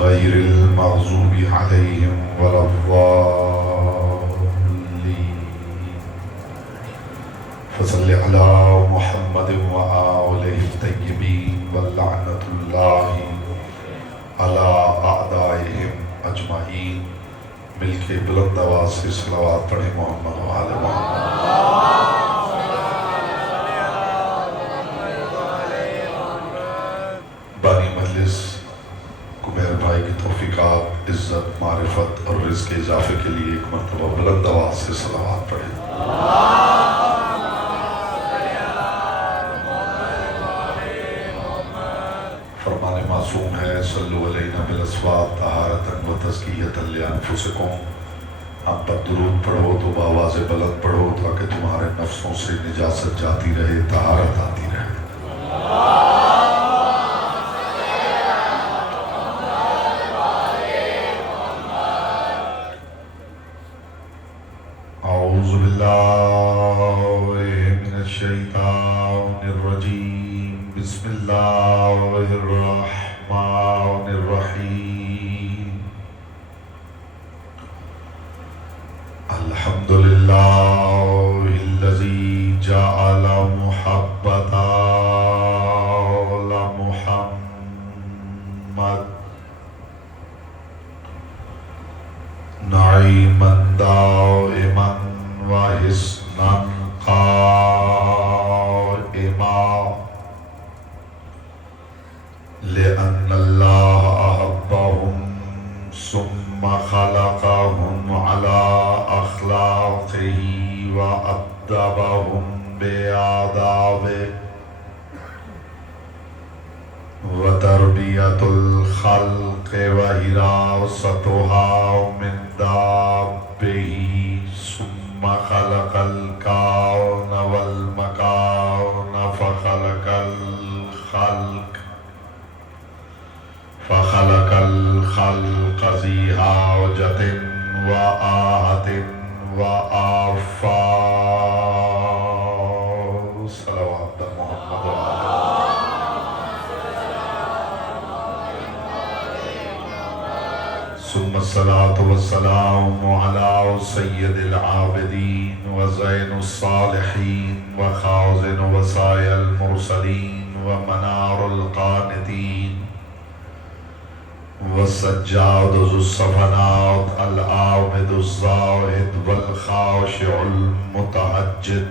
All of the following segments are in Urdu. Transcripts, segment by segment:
غير المغضوب عليهم ولا الضالين. فصل على محمد وآله الطيبين ولعنة الله على أعدائهم أجمعين. مل کے بلند آواز سے صلوات پڑھیں محمد و آل محمد. بانی مجلس کمیر بھائی کی توفیقات، عزت، معرفت اور رزق کے اضافے کے لیے ایک مرتبہ بلند آواز سے صلوات پڑھیں. فرمان معصوم ہے صلو علینا بالاصوات طہارۃ و تزکیۃ لانفسکم. ہم پر درود پڑھو تو بآواز بلند پڑھو تاکہ تمہارے نفسوں سے نجاست جاتی رہے، طہارت آتی رہے. اعوذ باللہ من الشیطان الرجیم. بسم اللہ الرحمن الرحیم. الحمدللہ الذی جعل محبت آل محمد نعیما دائما وحسنا قائما لأن اللہ احبهم ثم خلقهم على أخلاقه وأدبهم بآدابه وتربية الخلق وحراستها من دابه ثم خلق الكون والمكان فخلق الخلق ذي حاجة وآهة وآفاق. صلوات محمد ثم الصلاة والسلام على سيد العابدين وزين الصالحين وخازن وصايا المرسلين ومنار القانتين والسجاد ذو الصفنات العابد الزاهد والخاشع المتعجد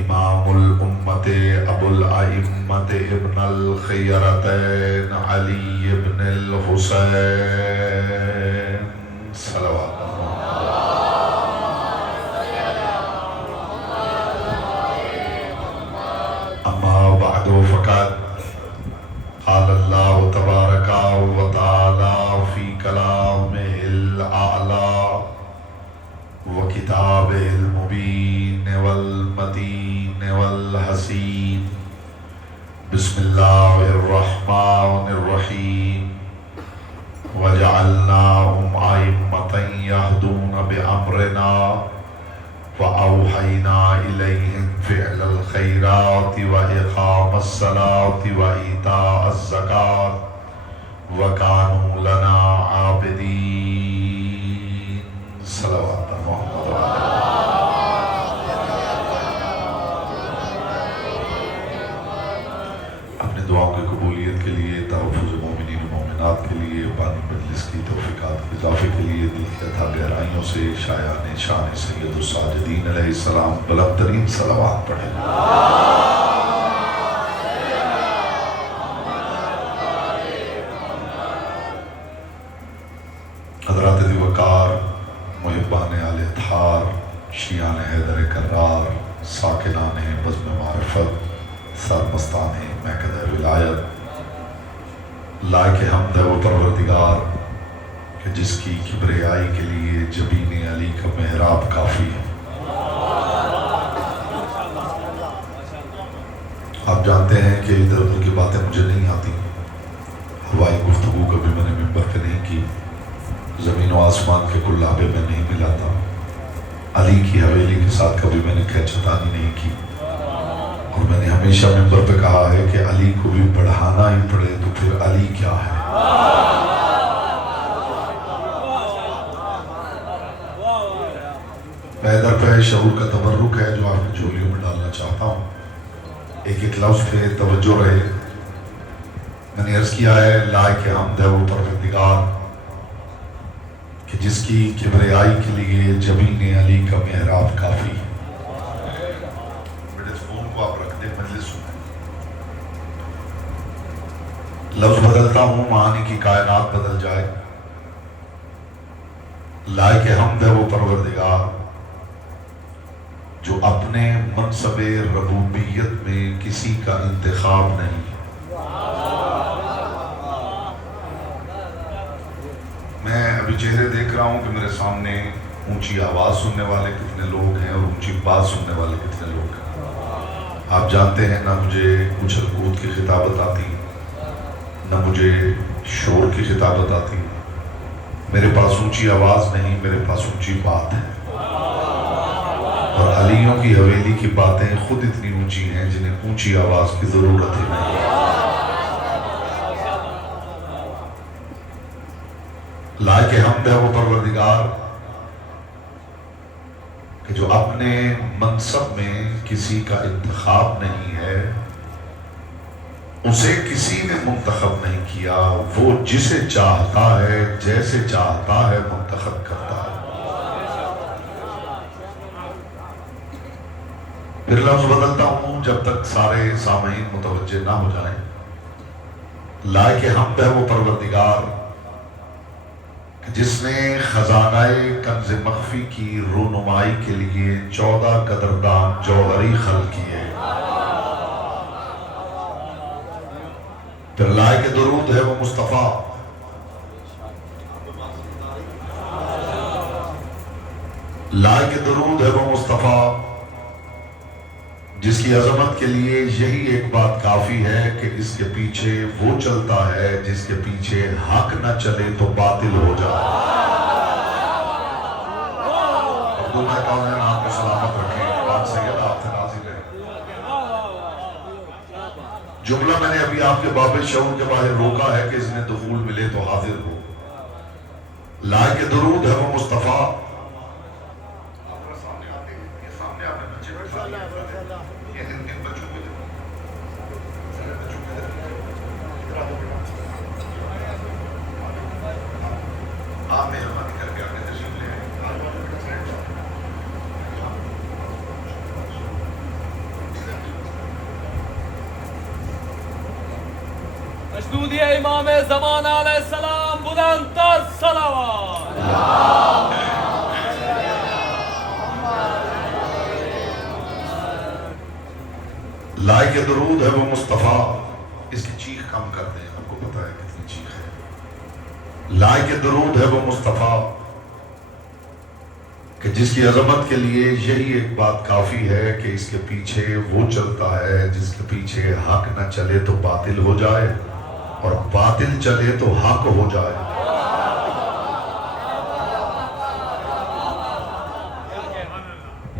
امام الامت ابو الائمت ابن الخیرتین علی ابن الحسین. صلوات اما بعد فقد قال اللہ تبارک و تعالی فی کلامہ الاعلی وکتابہ المبین والمتین والحسین. بسم اللہ الرحمن الرحیم. وجعلناہم ائمۃ یہدون بامرنا وأوحينا إليهم فعل الخيرات وإقام الصلاة وإيتاء الزكاة وكانوا لنا عابدين. صلوات محمد. اپنے دعاؤں کی قبولیت کے لیے، تحفظ مومنین و مومنات کے لیے، بانی مجلس کی توفیقات کے اضافے کے لیے دل کی عطا گہرائیوں سے شایان شان سید الساجدین علیہ السلام بلند ترین صلوات پڑھیں. حضرات ذی وقار، محبان آل اطہار، شیعان حیدر کرار، ساکنان بزم معرفت، سرمستان مہکدہ ولایت، لائق حمد و پروردگار کہ جس کی کبریائی کے لیے جبین علی کا محراب کافی ہے. آپ جانتے ہیں کہ ادھر ادھر کی باتیں مجھے نہیں آتی. ہوائی گفتگو کبھی میں نے ممبر پہ نہیں کی، زمین و آسمان کے کلابے میں نہیں ملاتا، علی کی حویلی کے ساتھ کبھی میں نے کھینچتانی نہیں کی، اور میں نے ہمیشہ منبر پہ کہا ہے کہ علی کو بھی بڑھانا ہی پڑے تو پھر علی کیا ہے. پیدر پہ شعور کا تبرک ہے جو آپ کی جھولیوں میں ڈالنا چاہتا ہوں. ایک ایک لفظ پہ توجہ رہے. میں نے عرض کیا ہے لائق حمد ہے وہ پروردگار کہ جس کی کبریائی کے لیے جبین علی کا محراب کافی ہے. میرے فون کو آپ رکھ دیں مجلس سنیں. لفظ بدلتا ہوں معانی کی کائنات بدل جائے. لائق حمد ہے وہ پروردگار جو اپنے منصب ربوبیت میں کسی کا انتخاب نہیں. میں ابھی چہرے دیکھ رہا ہوں کہ میرے سامنے اونچی آواز سننے والے کتنے لوگ ہیں اور اونچی بات سننے والے کتنے لوگ ہیں. آپ جانتے ہیں نہ مجھے اچھل کود کی خطابت آتی نہ مجھے شور کی خطابت آتی. میرے پاس اونچی آواز نہیں، میرے پاس اونچی بات ہے. اور علیوں کی حویلی کی باتیں خود اتنی اونچی ہیں جنہیں اونچی آواز کی ضرورت ہی نہیں. لائق حمد ہے وہ پروردگار کہ جو اپنے منصب میں کسی کا انتخاب نہیں ہے، اسے کسی نے منتخب نہیں کیا. وہ جسے چاہتا ہے جیسے چاہتا ہے منتخب کرتا ہے. پھر لفظ بدلتا ہوں جب تک سارے سامعین متوجہ نہ ہو جائیں. لائق حمد ہے وہ پروردگار جس نے خزانہ کنز مخفی کی رونمائی کے لیے 14 قدردان جوہری خلق کیے. پھر لائق درود ہے وہ مصطفیٰ لائق درود ہے وہ مصطفیٰ جس کی عظمت کے لیے یہی ایک بات کافی ہے کہ اس کے پیچھے وہ چلتا ہے جس کے پیچھے حق نہ چلے تو باطل ہو جائے. عبداللہ کاؤنین آپ کو سلامت رکھیں. بات سید آپ سے نازل ہے. جملہ میں نے ابھی آپ کے باب شعور کے باہر روکا ہے کہ اس نے دخول ملے تو حاضر ہو. لائق درود ہے وہ مصطفیٰ. مشدودی امام زمان علیہ السلام بلند تر صلوات. لائق درود ہے وہ مصطفیٰ. اس کی چیخ کم کر دیں، آپ کو پتا ہے کتنی چیخ ہے. لائق درود ہے وہ مصطفیٰ کہ جس کی عظمت کے لیے یہی ایک بات کافی ہے کہ اس کے پیچھے وہ چلتا ہے جس کے پیچھے حق نہ چلے تو باطل ہو جائے اور باطل چلے تو حق ہو جائے.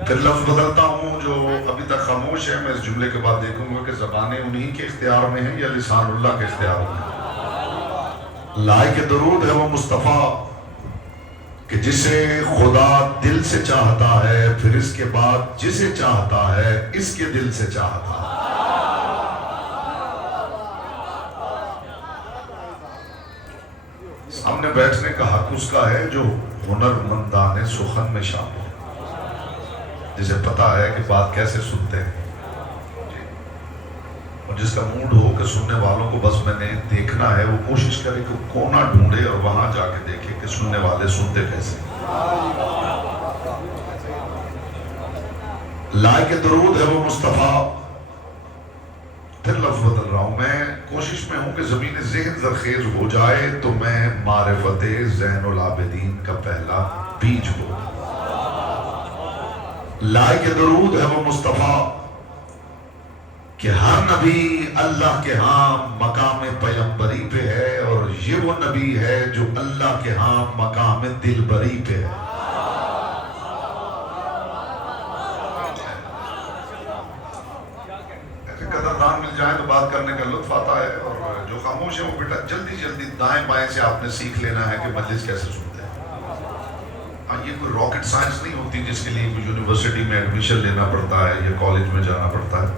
پھر لفظ بدلتا ہوں جو ابھی تک خاموش ہے. میں اس جملے کے بعد دیکھوں گا کہ زبانیں انہی کے اختیار میں ہیں یا لسان اللہ کے اختیار میں ہیں. لائق درود ہے وہ مصطفیٰ کہ جسے خدا دل سے چاہتا ہے پھر اس کے بعد جسے چاہتا ہے اس کے دل سے چاہتا ہے. سامنے بیٹھنے کا حق اس کا ہے جو ہنرمندان سخن میں شامل ہے، جسے پتا ہے کہ بات کیسے سنتے ہیں اور جس کا موڈ ہو کہ سننے والوں کو بس میں نے دیکھنا ہے، وہ کوشش کرے کہ کونا ڈھونڈے اور وہاں جا کے دیکھے کہ سننے والے سنتے کیسے. لائق درود ہے وہ مصطفیٰ. پھر لفظ بدل رہا ہوں. میں کوشش میں ہوں کہ زمین ذہن زرخیز ہو جائے تو میں معرفت زین العابدین کا پہلا بیج ہو. لائق درود ہے وہ مصطفیٰ کہ ہر نبی اللہ کے ہاں مقام پیغمبری پہ ہے اور یہ وہ نبی ہے جو اللہ کے ہاں مقام دلبری پہ ہے. پوچھیں وہ بیٹا جلدی جلدی دائیں بائیں سے آپ نے سیکھ لینا ہے کہ مجلس کیسے سنتے ہیں. ہاں یہ کوئی راکٹ سائنس نہیں ہوتی جس کے لیے کوئی یونیورسٹی میں ایڈمیشن لینا پڑتا ہے یا کالج میں جانا پڑتا ہے.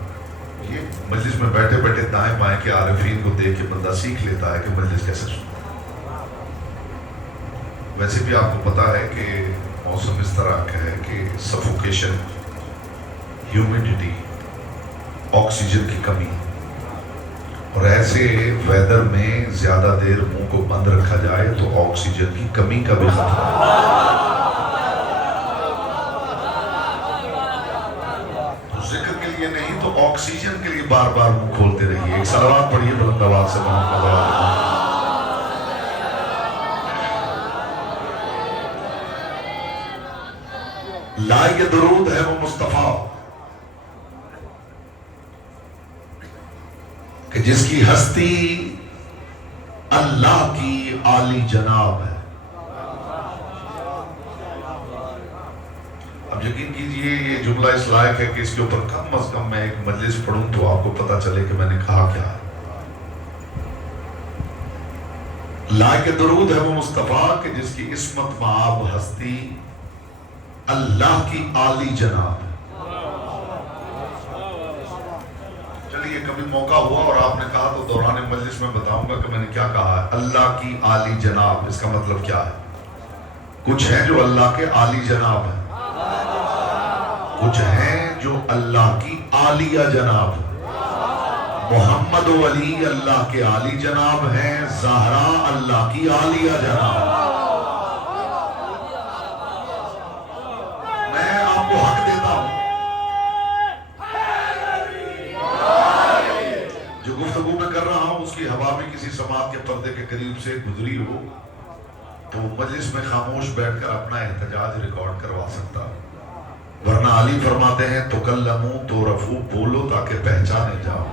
یہ مجلس میں بیٹھے بیٹھے دائیں بائیں کے عارفین کو دیکھ کے بندہ سیکھ لیتا ہے کہ مجلس کیسے سنتا ہے. ویسے بھی آپ کو پتا ہے کہ موسم اس طرح کا ہے کہ سفوکیشن، ہیومیڈیٹی، آکسیجن کی کمی، اور ایسے ویدر میں زیادہ دیر منہ کو بند رکھا جائے تو آکسیجن کی کمی کا بھی خطرہ ہے. تو ذکر کے لیے نہیں تو آکسیجن کے لیے بار بار منہ کھولتے رہیے. ایک صلوات پڑھیے بلند آواز سے محمد آباد. لائق درود ہے وہ مصطفیٰ کہ جس کی ہستی اللہ کی عالی جناب ہے. اب یقین کیجئے یہ جملہ اس لائق ہے کہ اس کے اوپر کم از کم میں ایک مجلس پڑھوں تو آپ کو پتا چلے کہ میں نے کہا کیا ہے. لائق درود ہے وہ مصطفیٰ کہ جس کی عصمت مآب ہستی اللہ کی عالی جناب ہے. چلیے کبھی موقع ہوا اور آپ نے کہا تو دوران مجلس میں بتاؤں گا کہ میں نے کیا کہا ہے. اللہ کی عالی جناب، اس کا مطلب کیا ہے؟ کچھ ہیں جو اللہ کے عالی جناب ہیں، کچھ ہیں جو اللہ کی عالیہ جناب ہیں. محمد و علی اللہ کے عالی جناب ہیں، زہرا اللہ کی عالیہ جناب ہے. میں آپ کو حق دیتا ہوں، جو گفتگو میں کر رہا ہوں اس کی ہوا بھی کسی سماعت کے پردے کے قریب سے گزری ہو تو وہ مجلس میں خاموش بیٹھ کر اپنا احتجاج ریکارڈ کروا سکتا. ورنہ علی فرماتے ہیں تکلموا تعرفوا، بولو تاکہ پہچانے جاؤ.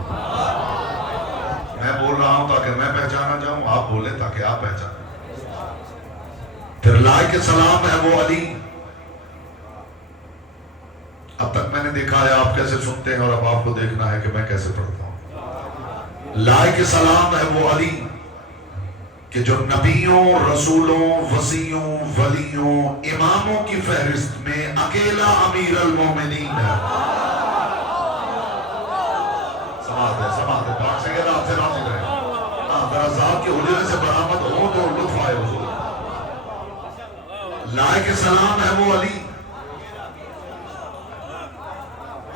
میں بول رہا ہوں تاکہ میں پہچانا جاؤں، آپ بولیں تاکہ آپ پہچانیں. پھر لائق سلام ہے وہ علی. اب تک میں نے دیکھا ہے آپ کیسے سنتے ہیں اور اب آپ کو دیکھنا ہے کہ میں کیسے پڑھتا ہوں. لائق سلام ہے وہ علی کہ جو نبیوں، رسولوں، وصیوں، ولیوں، اماموں کی فہرست میں اکیلا امیر المومنین ہے. سماعت ہے پاک سید آپ سے راضی رہے. ذرا ذات کے حجرے سے برآمد ہو تو لطف آئے حضور. لائق سلام ہے وہ علی.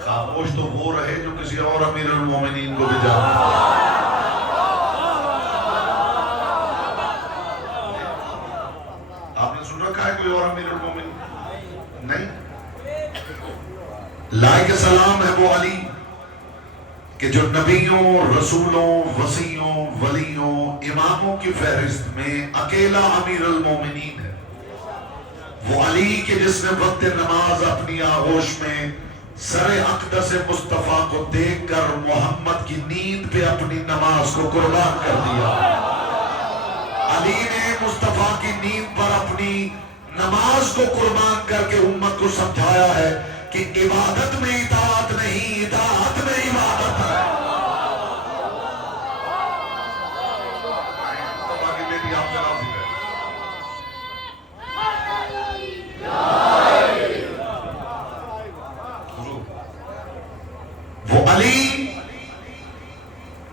خاموش تو وہ رہے جو کسی اور امیر المومنین کو بھی جانتا. آپ نے سن رکھا ہے کوئی اور امیر المومنین؟ نہیں. لائق سلام ہے وہ علی کہ جو نبیوں، رسولوں، وصیوں، ولیوں، اماموں کی فہرست میں اکیلا امیر المومنین ہے. وہ علی کہ جس نے وقت نماز اپنی آغوش میں سر اقدس مصطفیٰ کو دیکھ کر محمد کی نیند پہ اپنی نماز کو قربان کر دیا. علی نے مصطفیٰ کی نیند پر اپنی نماز کو قربان کر کے امت کو سمجھایا ہے کہ عبادت میں اطاعت نہیں، اطاعت میں عبادت ہے. وہ علی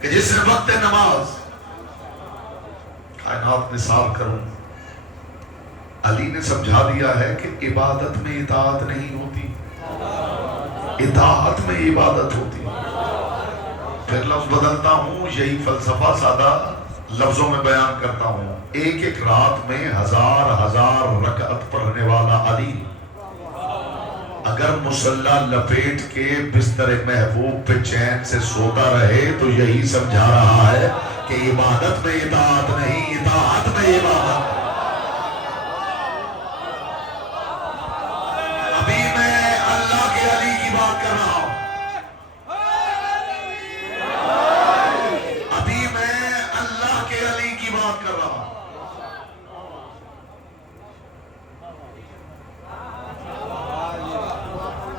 کہ جس نے وقت نماز کائنات نثار کروں، علی نے سمجھا دیا ہے کہ عبادت میں اطاعت نہیں ہوتی، اطاعت میں عبادت ہوتی. پھر لفظ بدلتا ہوں، یہی فلسفہ سادہ لفظوں میں بیان کرتا ہوں. ایک ایک رات میں ہزار ہزار رکعت پڑھنے والا علی اگر مصلی لپیٹ کے بستر محبوب پہ چین سے سوتا رہے تو یہی سمجھا رہا ہے کہ عبادت میں اطاعت نہیں، اطاعت میں عبادت. ابھی میں اللہ کے علی کی بات کر رہا ہوں. ابھی میں اللہ کے علی کی بات کر رہا ہوں.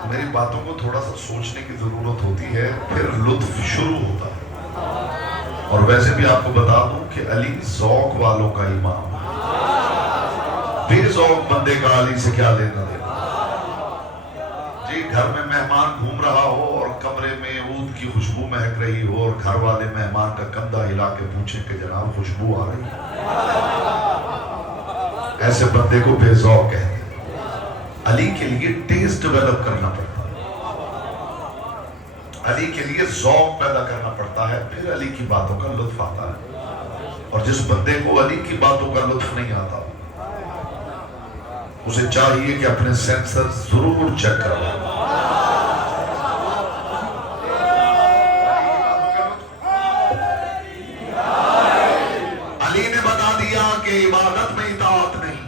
میری باتوں کو تھوڑا سا سوچنے کی ضرورت ہوتی ہے، پھر لطف شروع ہوتا ہے. اور ویسے بھی آپ کو بتا دوں کہ علی ذوق والوں کا امام ہے، بے ذوق بندے کا علی سے کیا لینا دینا۔ جی گھر میں مہمان گھوم رہا ہو اور کمرے میں عود کی خوشبو مہک رہی ہو اور گھر والے مہمان کا کندھا ہلا کے پوچھیں کہ جناب خوشبو آ رہی ہے، ایسے بندے کو بے ذوق کہتے ہیں۔ علی کے لیے ٹیسٹ ڈیولپ کرنا پڑتا ہے، علی کے لیے ذوق پیدا کرنا پڑتا ہے، پھر علی کی باتوں کا لطف آتا ہے۔ اور جس بندے کو علی کی باتوں کا لطف نہیں آتا اسے چاہیے کہ اپنے سینسر ضرور چیک کرو۔ علی نے بتا دیا کہ عبادت میں اطاعت نہیں،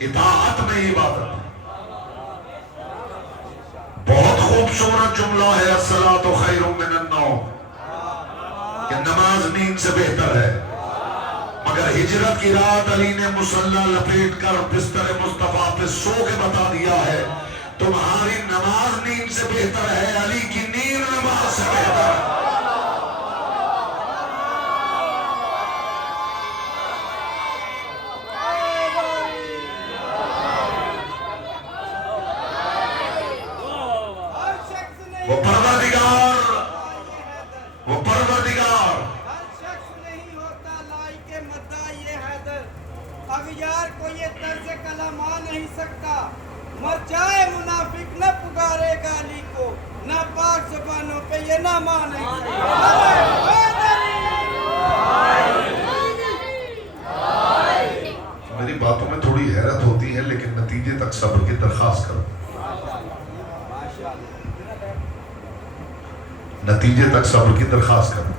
اطاعت میں عبادت۔ بہت خوبصورت جملہ ہے الصلاۃ خیر من النوم، کہ نماز نیند سے بہتر ہے، مگر ہجرت کی رات علی نے مصلی لپیٹ کر بستر مصطفیٰ پہ سو کے بتا دیا ہے تمہاری نماز نیند سے بہتر ہے، علی کی نیند نماز سے بہتر ہے۔ وہ پروردگار ہر شخص نہیں ہوتا لائق مدعی حیدر، اغیار کو یہ طرز کلام آ نہیں سکتا، مر جائے منافق نہ پکارے گا علی کو، نہ پاک زبانوں پہ یہ نام آ نہیں سکتا۔ میری باتوں میں تھوڑی حیرت ہوتی ہے لیکن نتیجے تک صبر کی درخواست کرو، نتیجے تک صبر کی درخواست کرو۔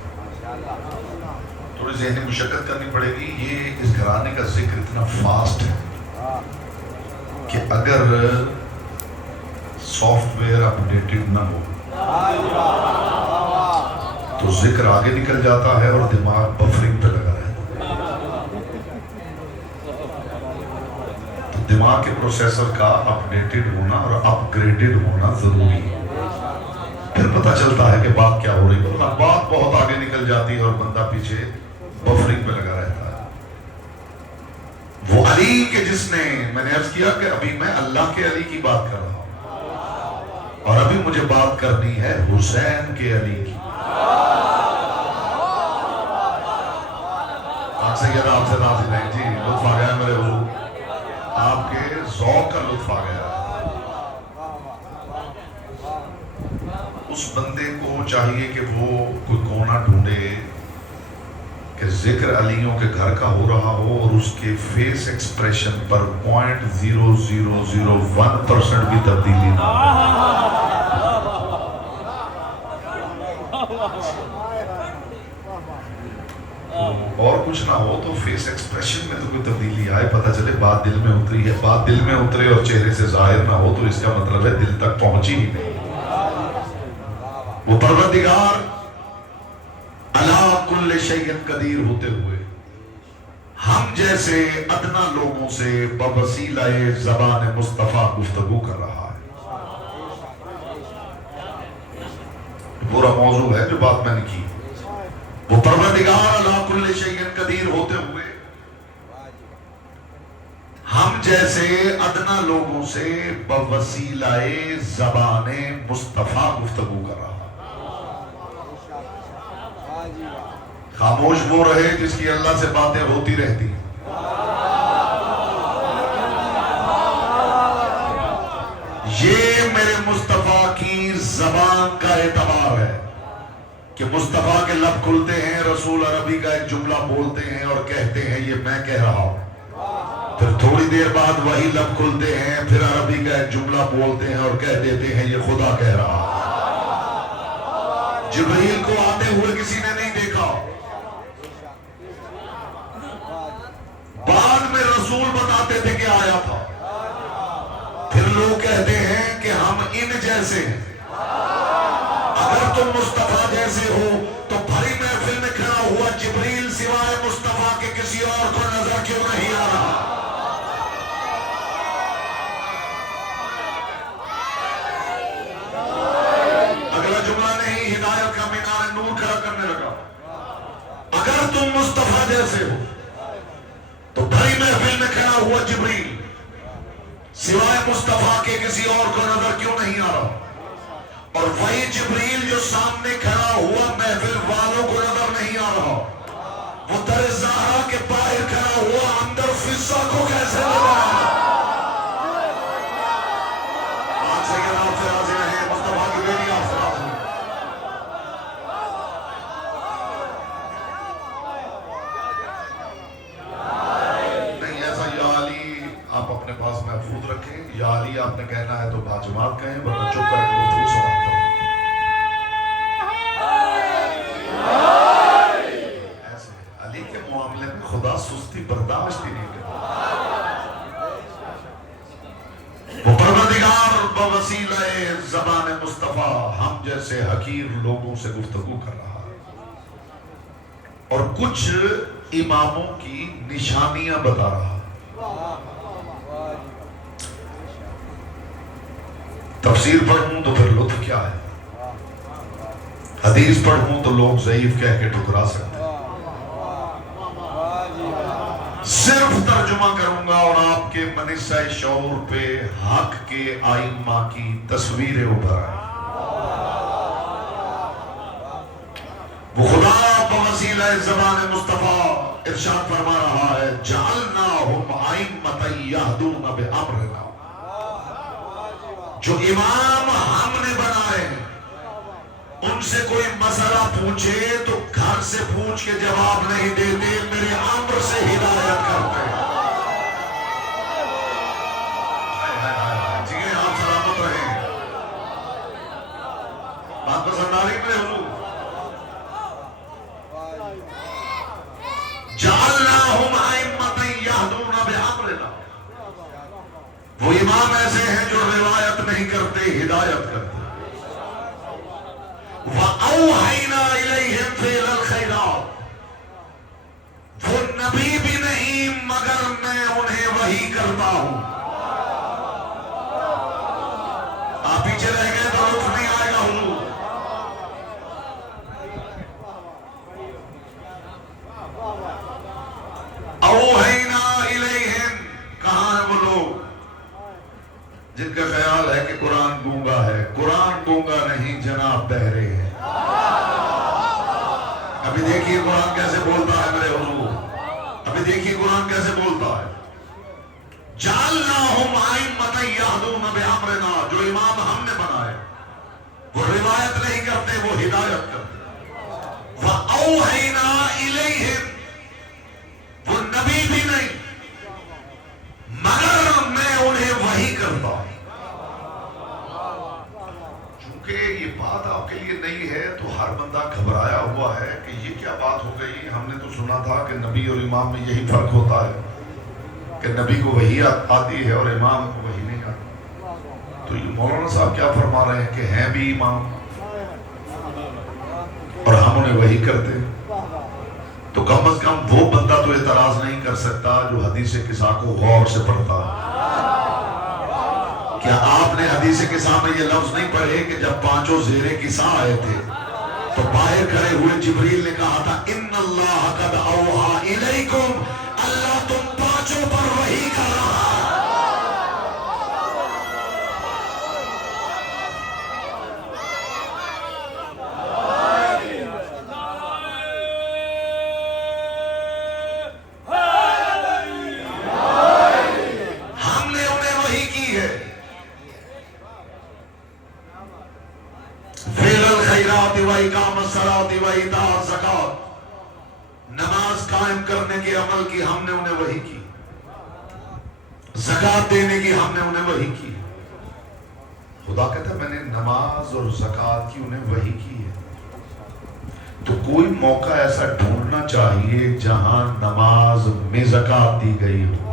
تھوڑی ذہنی مشقت کرنی پڑے گی، یہ اس گھرانے کا ذکر اتنا فاسٹ ہے کہ اگر سافٹ ویئر اپڈیٹڈ نہ ہو تو ذکر آگے نکل جاتا ہے اور دماغ بفرنگ پہ لگا رہتا ہے۔ تو دماغ کے پروسیسر کا اپڈیٹڈ ہونا اور اپ گریڈڈ ہونا ضروری ہے، پھر پتہ چلتا ہے کہ بات کیا ہو رہی ہے، ورنہ بات بہت آگے نکل جاتی ہے اور بندہ پیچھے بفرنگ پہ لگا رہتا ہے۔ وہ علی کے جس نے، میں نے عرض کیا کہ ابھی میں اللہ کے علی کی بات کر رہا ہوں اور ابھی مجھے بات کرنی ہے حسین کے علی کی۔ آپ سے کہتا آپ سے نازل ہے جی، لطف آ گیا میرے حضور، آپ کے ذوق کا لطف آ گیا۔ اس بندے کو چاہیے کہ وہ کوئی کونا ڈھونڈے کہ ذکر علیوں کے گھر کا ہو رہا ہو اور اس کے فیس ایکسپریشن پر 0.0001% بھی تبدیلی نہ ہو۔ اور کچھ نہ ہو تو فیس ایکسپریشن میں تو کوئی تبدیلی آئے، پتہ چلے بات دل میں اتری ہے، بات دل میں اترے اور چہرے سے ظاہر نہ ہو تو اس کا مطلب ہے دل تک پہنچی ہی نہیں۔ وہ پروردگار علی کل شیء قدیر ہوتے ہوئے ہم جیسے ادنا لوگوں سے بوسیلہ زبان مصطفیٰ گفتگو کر رہا ہے۔ پورا موضوع ہے جو بات میں نے کی۔ وہ پروردگار علی کل شیء قدیر ہوتے ہوئے ہم جیسے ادنا لوگوں سے بوسیلہ زبان مصطفیٰ گفتگو کر رہا ہے۔ خاموش وہ رہے جس کی اللہ سے باتیں ہوتی رہتی ہیں۔ یہ میرے مصطفیٰ کی زبان کا اعتبار ہے کہ مصطفیٰ کے لب کھلتے ہیں، رسول عربی کا ایک جملہ بولتے ہیں اور کہتے ہیں یہ میں کہہ رہا ہوں، پھر تھوڑی دیر بعد وہی لب کھلتے ہیں، پھر عربی کا ایک جملہ بولتے ہیں اور کہہ دیتے ہیں یہ خدا کہہ رہا ہے۔ جبریل کو آتے ہوئے کسی نے نہیں دیکھا، بعد میں رسول بتاتے تھے کہ آیا تھا، پھر لوگ کہتے ہیں کہ ہم ان جیسے ہیں۔ اگر تم مصطفیٰ جیسے ہو تو بھری محفل میں کھڑا ہوا جبریل سوائے مصطفیٰ کے کسی اور کو نظر کیوں نہیں آ رہا؟ اگلا جملہ نہیں، ہدایت کا مینار نور کھڑا کرنے لگا۔ سے ہو تو بھری محفل میں کھڑا ہوا جبریل سوائے مصطفیٰ کے کسی اور کو نظر کیوں نہیں آ رہا؟ اور وہی جبریل جو سامنے کھڑا ہوا محفل والوں کو نظر نہیں آ رہا، وہ در زہرا کے باہر کھڑا ہوا اندر فضا کو کیسے نظر آ رہا؟ آج سے کہ آپ سے راضی رہے مصطفیٰ کی بیٹی آپ سے راضی رہے۔ نہیں ایسا یا علی آپ اپنے پاس محفوظ رکھیں، یا علی آپ نے کہنا ہے تو باجماعت کہیں، ورنہ چپ کر کے گفتگو سماعت کریں۔ ایسے علی کے معاملے میں خدا سستی برداشت ہی نہیں کرتا۔ وہ پروردگار بوسیلہ زبان مصطفیٰ ہم جیسے حقیر لوگوں سے گفتگو کر رہا ہے اور کچھ اماموں کی نشانیاں بتا رہا ہے۔ تفسیر پڑھوں تو پھر لطف کیا ہے، حدیث پڑھوں تو لوگ ضعیف کہہ کے ٹھکرا سکتے ہیں۔ صرف ترجمہ کروں گا اور آپ کے منصہ شعور پہ حق کے آئمہ کی تصویریں ابھر آئیں۔ وہ خدا بوسیلہ زبان مصطفیٰ ارشاد فرما رہا ہے جعلناہم ائمۃ یہدون بامرنا، جو امام ہم نے بنائے ہیں ان سے کوئی مسئلہ پوچھے تو گھر سے پوچھ کے جواب نہیں دیتے، میرے امر سے ہدایت کرتے ہیں۔ ٹھیک ہے آپ سلامت رہیں، بات پسند آ رہی میرے حضور؟ جعلناہم ائمۃ یہدون بامرنا، وہ امام ایسے ہیں جو روایت نہیں کرتے، ہدایت کرتے۔ وَأَوْحَيْنَا إِلَيْهِمْ فِعْلَ الْخَيْرَاتِ، وہ نبی بھی نہیں مگر میں انہیں وحی کرتا ہوں۔ آپ پیچھے رہ گئے تو لطف نہیں آئے گا حضور۔ أَوْحَيْنَا إِلَيْهِمْ، کہاں ہیں وہ لوگ جن کا خیال ہے کہ قرآن گونگا ہے؟ قرآن گونگا نہیں جناب، بہرے ہیں۔ ابھی دیکھیے قرآن کیسے بولتا ہے میرے حضور، ابھی دیکھیے قرآن کیسے بولتا ہے۔ جعلناہم ائمۃ یہدون بامرنا، جو امام ہم نے بنائے وہ روایت نہیں کرتے، وہ ہدایت کرتے۔ وَأَوْحَيْنَا إِلَيْهِمْ، وہ نبی بھی نہیں مگر میں انہیں وحی کرتا ہوں۔ چونکہ یہ بات آپ کے لیے نہیں ہے تو ہر بندہ گھبرایا ہوا ہے کہ یہ کیا بات ہو گئی۔ ہم نے تو سنا تھا کہ نبی اور امام میں یہی فرق ہوتا ہے کہ نبی کو وحی آتی ہے اور امام کو وحی نہیں آتی۔ تو یہ مولانا صاحب کیا فرما رہے ہیں کہ ہیں بھی امام اور ہم انہیں وحی کرتے، تو کم از کم وہ بندہ تو اعتراض نہیں کر سکتا جو حدیث قصہ کو غور سے پڑھتا ہے۔ کیا آپ نے حدیث قصہ میں یہ لفظ نہیں پڑھے کہ جب پانچوں زیر قصہ آئے تھے تو باہر کھڑے ہوئے جبریل نے کہا تھا ان اللہ قد اوحا الیکم، اللہ تم پانچوں پر وحی کر رہا ہے۔ نماز قائم کرنے کے عمل کی ہم نے انہیں وحی کی، زکوٰۃ دینے کی ہم نے انہیں وحی کی۔ خدا کہتا ہے میں نے نماز اور زکوٰۃ کی انہیں وحی کی ہے۔ تو کوئی موقع ایسا ڈھونڈنا چاہیے جہاں نماز میں زکوٰۃ دی گئی ہو۔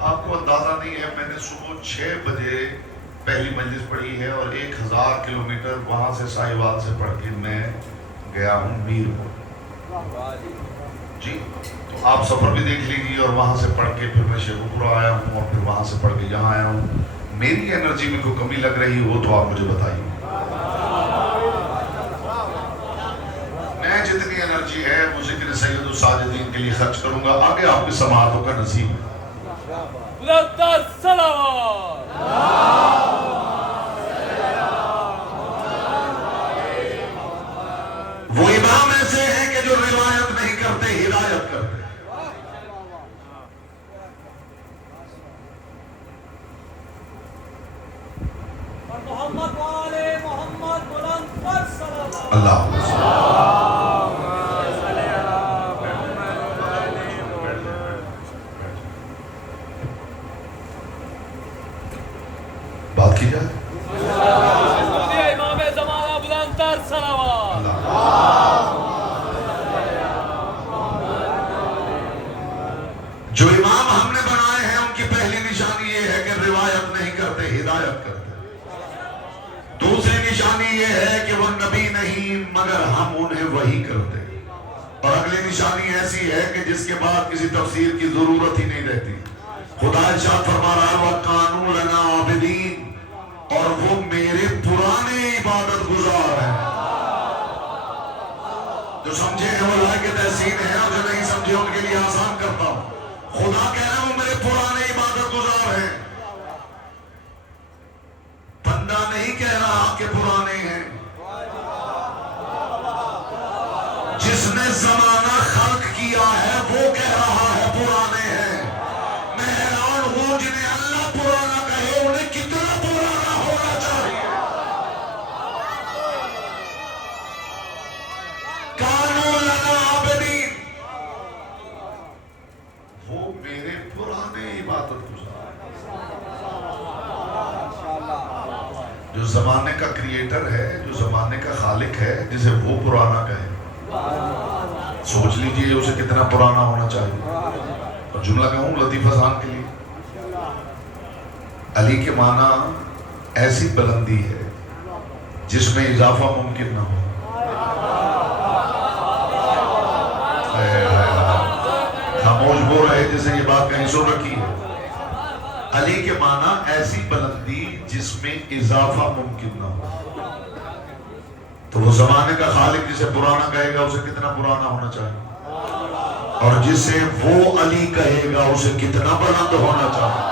آپ کو اندازہ نہیں ہے، میں نے صبح 6 بجے پہلی مجلس پڑھی ہے اور 1000 کلومیٹر وہاں سے ساہیوال سے پڑھ کے میں گیا ہوں میرپور۔ جی تو آپ سفر بھی دیکھ لیجیے، اور وہاں سے پڑھ کے پھر میں شیخوپورہ آیا ہوں اور پھر وہاں سے پڑھ کے یہاں آیا ہوں۔ میری انرجی میں کوئی کمی لگ رہی ہو تو آپ مجھے بتائیے. میں جتنی انرجی ہے وہ ذکر سید الساجدین کے لیے خرچ کروں گا. آگے آپ کی سماعتوں کا نصیب ہے. بلند تر صلوات. وہ امام ایسے ہیں کہ جو روایت نہیں کرتے، ہدایت کرتے. محمد والے محمد بلند تر صلوات. اللہ بات کی جائے. امام زمانہ بلند تر صلوات. جو امام ہم نے بنائے ہیں ان کی پہلی نشانی یہ ہے کہ روایت نہیں کرتے، ہدایت کرتے. دوسری نشانی یہ ہے کہ وہ نبی نہیں مگر ہم انہیں وحی کرتے. اور اگلی نشانی ایسی ہے کہ جس کے بعد کسی تفسیر کی ضرورت ہی نہیں رہتی. خدا ارشاد فرما رہا ہے وَقَانُوا لَنَا عَابِدِينَ، اور وہ میرے پرانے عبادت گزار ہیں. جو سمجھے ہیں وہ لائق تحسین ہے، اور جو نہیں سمجھے ان کے لیے آسان کرتا ہوں. خدا کہہ رہا ہے وہ میرے پرانے عبادت گزار ہیں. بندہ نہیں کہہ رہا کہ پرانے ہیں. جس نے زمانہ خلق کیا ہے وہ کہہ رہا ہے پرانے ہیں. میں حیران ہوں جنہیں اللہ پرانا کہے انہیں کتنا پرانا ہونا چاہیے. قانون لنا عابدین، وہ میرے پرانے عبادت گزار. جو زمانے کا کریٹر ہے، جو زمانے کا خالق ہے، جسے وہ پرانا کہے، سوچ لیجئے اسے کتنا پرانا ہونا چاہیے. اور جملہ کہوں لطیفہ خان کے لیے، علی کے معنی ایسی بلندی ہے جس میں اضافہ ممکن نہ ہو. خاموش بول رہے جسے یہ بات کہیں سن رکھی ہے. علی کے معنی ایسی بلندی جس میں اضافہ ممکن نہ ہو. تو وہ زمانے کا خالق جسے پرانا کہے گا اسے کتنا پرانا ہونا چاہیے، اور جسے وہ علی کہے گا اسے کتنا بلند ہونا چاہیے.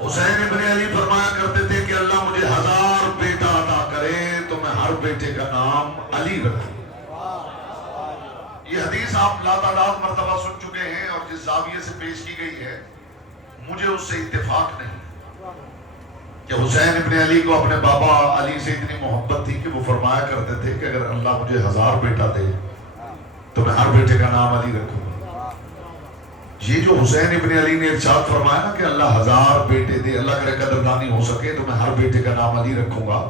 حسین ابن علی فرمایا کرتے تھے کہ اللہ مجھے 1000 بیٹا عطا کرے تو میں ہر بیٹے کا نام علی رکھوں. یہ حدیث آپ لاتعداد مرتبہ سن چکے ہیں، اور جس زاویے سے پیش کی گئی ہے مجھے اس سے اتفاق نہیں کہ حسین ابن علی کو اپنے بابا علی سے اتنی محبت تھی کہ وہ فرمایا کرتے تھے کہ اگر اللہ مجھے 1000 بیٹا دے تو میں ہر بیٹے کا نام علی رکھوں. یہ جو حسین ابن علی نے ارشاد فرمایا نا کہ اللہ 1000 بیٹے دے، اللہ کرے قدردانی ہو سکے تو میں ہر بیٹے کا نام علی رکھوں گا،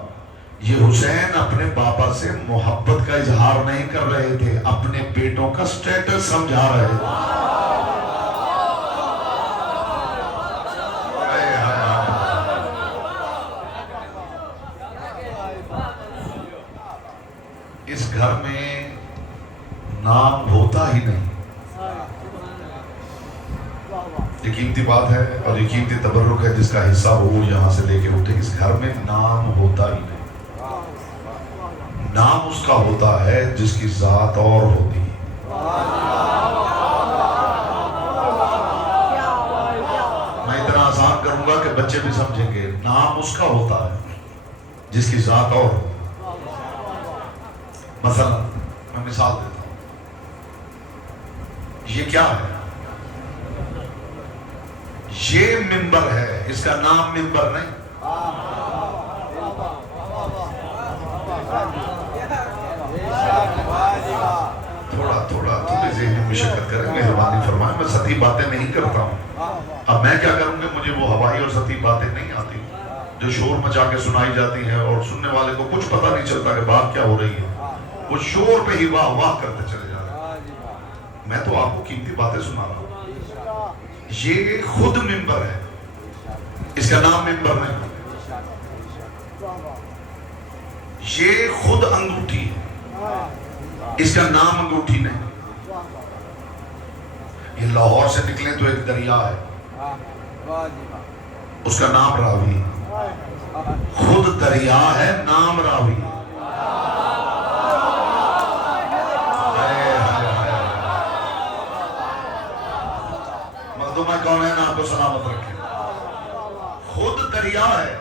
یہ حسین اپنے بابا سے محبت کا اظہار نہیں کر رہے تھے، اپنے بیٹوں کا سٹیٹس سمجھا رہے تھے. اس گھر میں نام ہوتا ہی نہیں. یہ قیمتی بات ہے اور یہ قیمتی تبرک ہے جس کا حصہ وہ یہاں سے لے کے اٹھے. اس گھر میں نام ہوتا ہی نہیں. نام اس کا ہوتا ہے جس کی ذات اور ہوتی ہے. میں اتنا آسان کروں گا کہ بچے بھی سمجھیں گے. نام اس کا ہوتا ہے جس کی ذات اور ہوتی ہے. مثلا میں مثال دیتا ہوں. یہ کیا ہے؟ یہ منبر ہے، اس کا نام منبر نہیں. تھوڑی ذہنی مشقت کریں، مہربانی فرمائیں. میں سطحی باتیں نہیں کرتا ہوں. اب میں کیا کروں گا، مجھے وہ ہوائی اور سطحی باتیں نہیں آتی جو شور مچا کے سنائی جاتی ہیں اور سننے والے کو کچھ پتہ نہیں چلتا کہ بات کیا ہو رہی ہے. وہ شور پہ ہی واہ واہ کرتے چلے جاتے ہیں. میں تو آپ کو قیمتی باتیں سنا رہا ہوں. یہ خود منبر ہے، اس کا نام منبر نہیں. یہ خود انگوٹھی ہے، اس کا نام انگوٹھی نہیں. یہ لاہور سے نکلے تو ایک دریا ہے، اس کا نام راوی، خود دریا ہے نام راوی۔ مخدومہ کون ہے نا، آپ کو سلامت رکھے، خود دریا ہے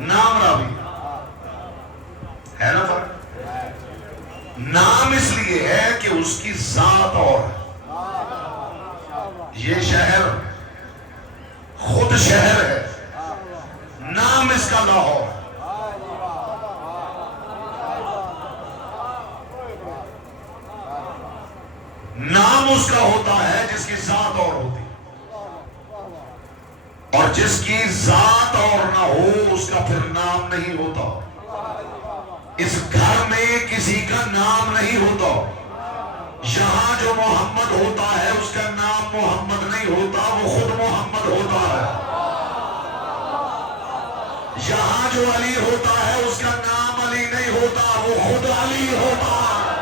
نام راوی ہے نا۔ فرق نام اس لیے ہے کہ اس کی ذات اور ہے۔ یہ شہر خود شہر ہے، نام اس کا لاہور ہے۔ نام اس کا ہوتا ہے جس کی ذات اور ہوتی، اور جس کی ذات اور نہ ہو اس کا پھر نام نہیں ہوتا۔ اس گھر میں کسی کا نام نہیں ہوتا۔ یہاں جو محمد ہوتا ہے اس کا نام محمد نہیں ہوتا، وہ خود محمد ہوتا ہے۔ یہاں جو علی ہوتا ہے اس کا نام علی نہیں ہوتا، وہ خود علی ہوتا ہے۔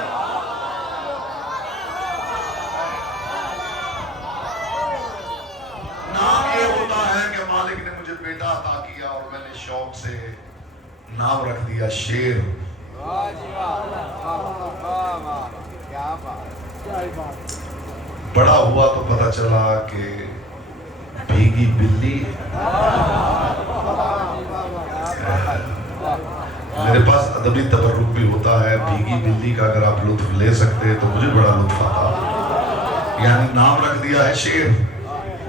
نام یہ ہوتا ہے کہ مالک نے مجھے بیٹا عطا کیا اور میں نے شوق سے نام رکھ دیا شیر۔ بڑا ہوا تو پتہ چلا کہ بھیگی بلی میرے پاس ادبی تبرک بھی ہوتا ہے، بھیگی بلی کا اگر آپ لطف لے سکتے تو مجھے بڑا لطف آتا۔ یعنی نام رکھ دیا ہے شیر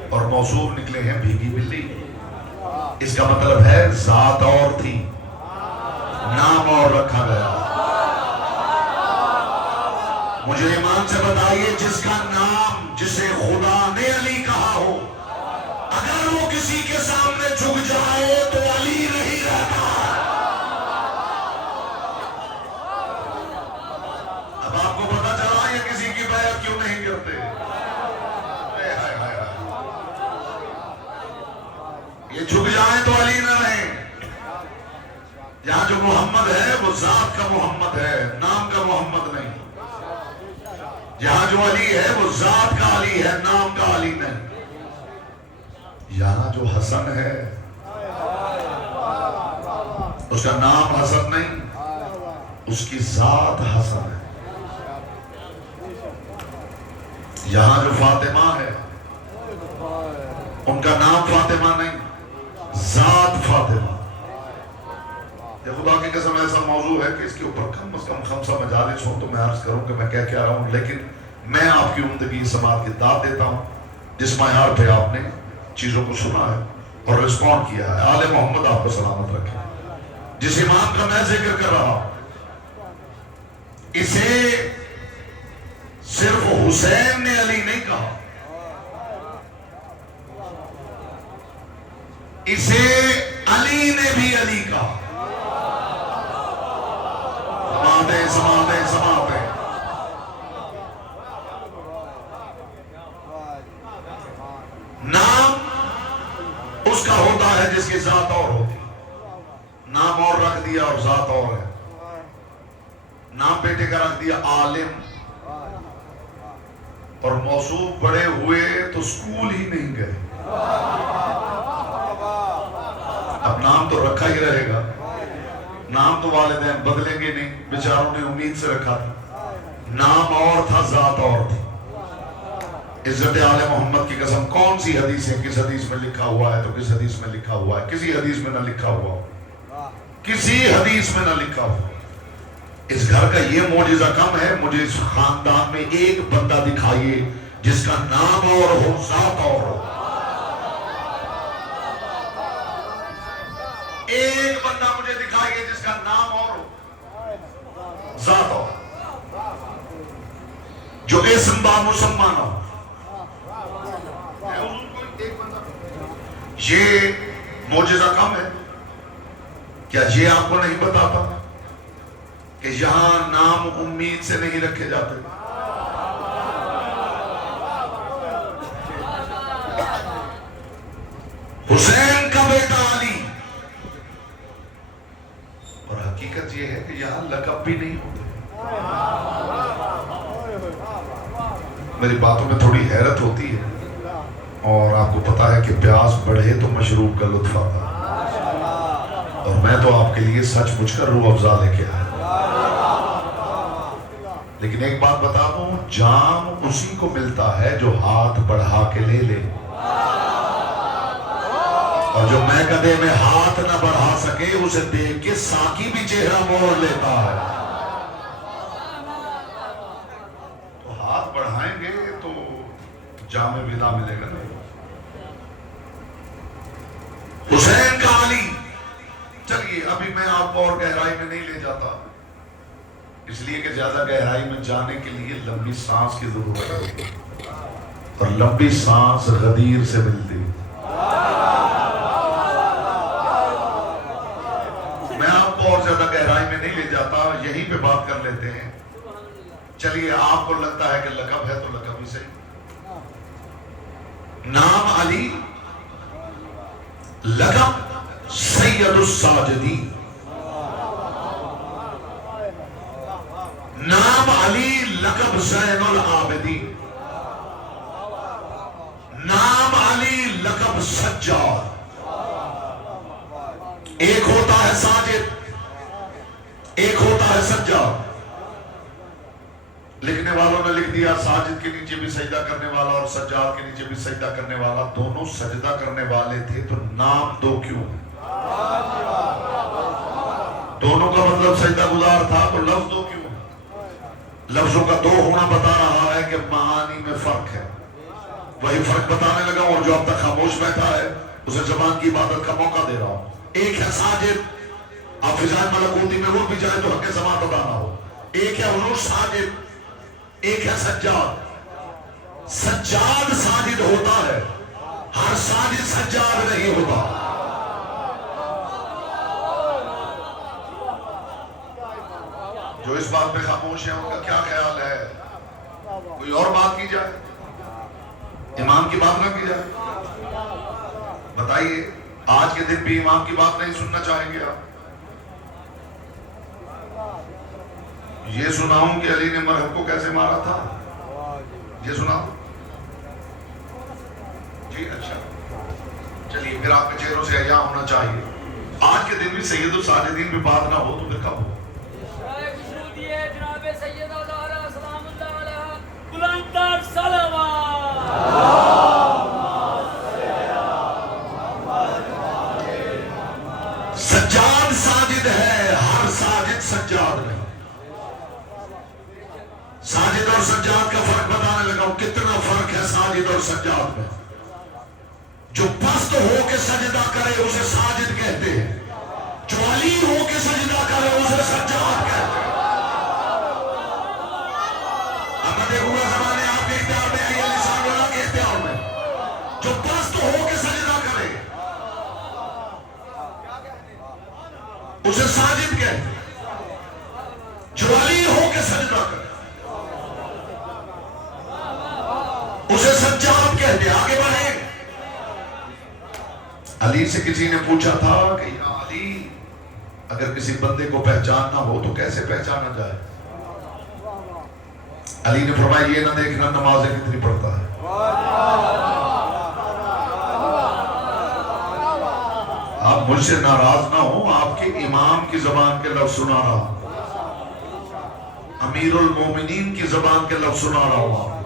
اور موصوف نکلے ہیں بھیگی بلی۔ اس کا مطلب ہے ذات اور تھی، نام اور رکھا گیا۔ مجھے ایمان سے بتائیے، جس کا نام جسے خدا نے علی کہا ہو، اگر وہ کسی کے سامنے جھک جائے تو علی نہیں رہتا۔ اب آپ کو پتا چلا یہ کسی کی بیعت کیوں نہیں کرتے؟ یہ جھک جائیں تو علی نہ رہیں۔ یہاں جو محمد ہے وہ ذات کا محمد ہے، نام کا محمد نہیں۔ یہاں جو علی ہے وہ ذات کا علی ہے، نام کا علی نہیں۔ یہاں جو حسن ہے اس کا نام حسن نہیں، اس کی ذات حسن ہے۔ یہاں جو فاطمہ ہے ان کا نام فاطمہ نہیں، ذات فاطمہ۔ یہ خدا کی قسم ایسا موضوع ہے کہ اس کے اوپر کم از کم 5 مجالس ہوں تو میں عرض کروں کہ میں کیا رہا ہوں، لیکن میں آپ کی عمدگی سماعت کی داد دیتا ہوں جس معیار پہ آپ نے چیزوں کو سنا ہے اور رسپونڈ کیا ہے۔ آل محمد آپ کو سلامت رکھے۔ جس امام کا میں ذکر کر رہا ہوں اسے صرف حسین نے علی نہیں کہا، اسے علی نے بھی علی کہا۔ سماتے نام اس کا ہوتا ہے جس کی ذات اور ہوتی۔ نام اور رکھ دیا اور ذات اور ہے۔ نام بیٹے کا رکھ دیا عالم، اور موصوف بڑے ہوئے تو سکول ہی نہیں گئے۔ اب نام تو رکھا ہی رہے گا، نام تو والدین بدلیں گے نہیں، بیچاروں نے امید سے رکھا تھا۔ نام اور تھا، ذات اور تھی۔ عزت آل محمد کی قسم، کون سی حدیث ہے کس حدیث میں لکھا ہوا ہے تو کس حدیث میں لکھا ہوا ہے؟ کسی حدیث میں نہ لکھا ہوا ہو، کسی حدیث میں نہ لکھا ہوا۔ اس گھر کا یہ معجزہ کم ہے، مجھے اس خاندان میں ایک بندہ دکھائیے جس کا نام اور ہو، ذات اور ہو۔ ایک بندہ مجھے دکھائیے جس کا نام اور ہو، ذات اور، جو اسم با مسمى نہ ہو۔ یہ معجزہ کم ہے کیا؟ یہ آپ کو نہیں بتاتا کہ یہاں نام امید سے نہیں رکھے جاتے؟ حسین کا بیٹا علی، اور حقیقت یہ ہے کہ یہاں لقب بھی نہیں ہوتے۔ میری باتوں میں تھوڑی حیرت ہوتی ہے اور آپ کو پتا ہے کہ پیاس بڑھے تو مشروب کا لطف آتا ہے، اور میں تو آپ کے لیے سچ مچ کر روح افزا لے کے آیا۔ لیکن ایک بات بتا دوں، جام اسی کو ملتا ہے جو ہاتھ بڑھا کے لے لے، اور جو میں کدے میں ہاتھ نہ بڑھا سکے اسے دیکھ کے ساقی بھی چہرہ موڑ لیتا ہے۔ تو ہاتھ بڑھائیں گے تو جام ودا ملے گا نا۔ حسین کا علی، چلیے ابھی میں آپ کو اور گہرائی میں نہیں لے جاتا، اس لیے کہ زیادہ گہرائی میں جانے کے لیے لمبی سانس کی ضرورت ہے، اور لمبی سانس غدیر سے ملتی۔ میں آپ کو اور زیادہ گہرائی میں نہیں لے جاتا، یہیں پہ بات کر لیتے ہیں۔ چلیے آپ کو لگتا ہے کہ لقب ہے تو لقب ہی صحیح۔ نام علی، لقب سید الساجدین۔ نام علی، لقب زین العابدین۔ نام علی، لقب سجاد۔ ایک ہوتا ہے ساجد، ایک ہوتا ہے سجاد۔ لکھنے والوں نے لکھ دیا ساجد کے نیچے بھی سجدہ کرنے والا اور سجاد کے نیچے بھی سجدہ کرنے والا، دونوں سجدہ کرنے والے تھے، تو نام دو کیوں؟ دونوں کا مطلب سجدہ گزار تھا، تو لفظ دو کیوں؟ لفظوں کا دو ہونا بتا رہا ہے کہ معانی میں فرق ہے۔ وہی فرق بتانے لگا، اور جو اب تک خاموش بیٹھا ہے اسے زبان کی عبادت کا موقع دے رہا ہوں۔ ایک ہے ساجد، آپ فضائل ملکوتی میں روح بھی جائے تو حق سماعت ادا نہ ہو۔ ایک ہے حضور ساجد، ایک ہے سجاد۔ سجاد ساجد ہوتا ہے، ہر ساجد سجاد نہیں ہوتا۔ جو اس بات پہ خاموش ہے ان کا کیا خیال ہے؟ کوئی اور بات کی جائے؟ امام کی بات نہ کی جائے؟ بتائیے، آج کے دن بھی امام کی بات نہیں سننا چاہیں گے آپ؟ یہ سناؤں کہ علی نے مرحب کو کیسے مارا تھا؟ یہ سناؤں؟ جی اچھا، چلیے پھر آپ کے چہروں سے حیا ہونا چاہیے۔ آج کے دن بھی سید الساجدین پہ بات نہ ہو تو پھر کب ہو؟ جناب سیدہ زہرا سلام اللہ علیہا بلند تر صلوات۔ سجاد ساجد ہے، ہر ساجد سجاد نہیں۔ ساجد اور سجاد کا فرق بتانے لگا ہوں، کتنا فرق ہے ساجد اور سجاد میں۔ جو پست ہو کے سجدہ کرے اسے ساجد کہتے ہیں، جو علی ہو کے سجدہ کرے اسے سجاد کہتے ہیں۔ اب میں دیکھوں گا زمانے آپ کے اختیار میں ہے یا لسان اللہ کے اختیار میں۔ جو پست ہو کے سجدہ کرے اسے ساجد کہتے ہیں، جو علی ہو کے سجدہ کرے اسے سجاد کہتے ہیں۔ آگے بڑھیں۔ علی سے کسی نے پوچھا تھا کہ یا علی، اگر کسی بندے کو پہچاننا ہو تو کیسے پہچانا جائے؟ علی نے فرمایا یہ نہ دیکھنا نمازیں کتنی پڑھتا ہے، آپ مجھ سے ناراض نہ ہوں، آپ کے امام کی زبان کے لفظ سنا رہا ہوں، امیر المومنین کی زبان کے لفظ سنا رہا ہوں،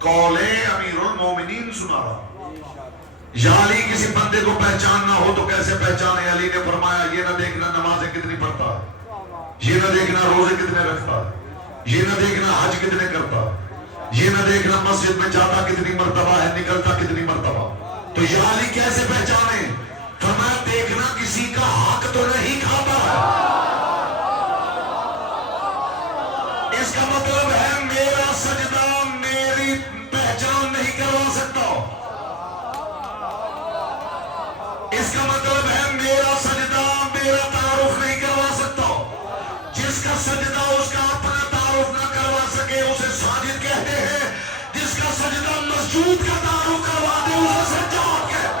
قول امیر المومنین سنا رہا ہوں۔ یا علی کسی بندے کو پہچاننا ہو تو کیسے پہچانے؟ علی نے فرمایا یہ نہ دیکھنا نمازیں کتنی پڑھتا ہے، یہ نہ دیکھنا روزے کتنے رکھتا ہے، یہ نہ دیکھنا حج کتنے کرتا ہے، یہ نہ دیکھنا مسجد میں جاتا کتنی مرتبہ ہے، نکلتا کتنی مرتبہ۔ تو یا علی کیسے پہچانے؟ فرمایا دیکھنا کسی کا حق تو نہیں کھاتا ہے، اس کا مطلب ہے میرا سجدہ میری پہچان نہیں کروا سکتا، اس کا مطلب ہے میرا سجدہ میرا تعارف نہیں کروا سکتا۔ جس کا سجدہ اس کا اپنا تعارف نہ کروا سکے اسے ساجد کہتے ہیں، جس کا سجدہ مسجود کا تعارف کروا دے اسے سجاد کہتے ہیں۔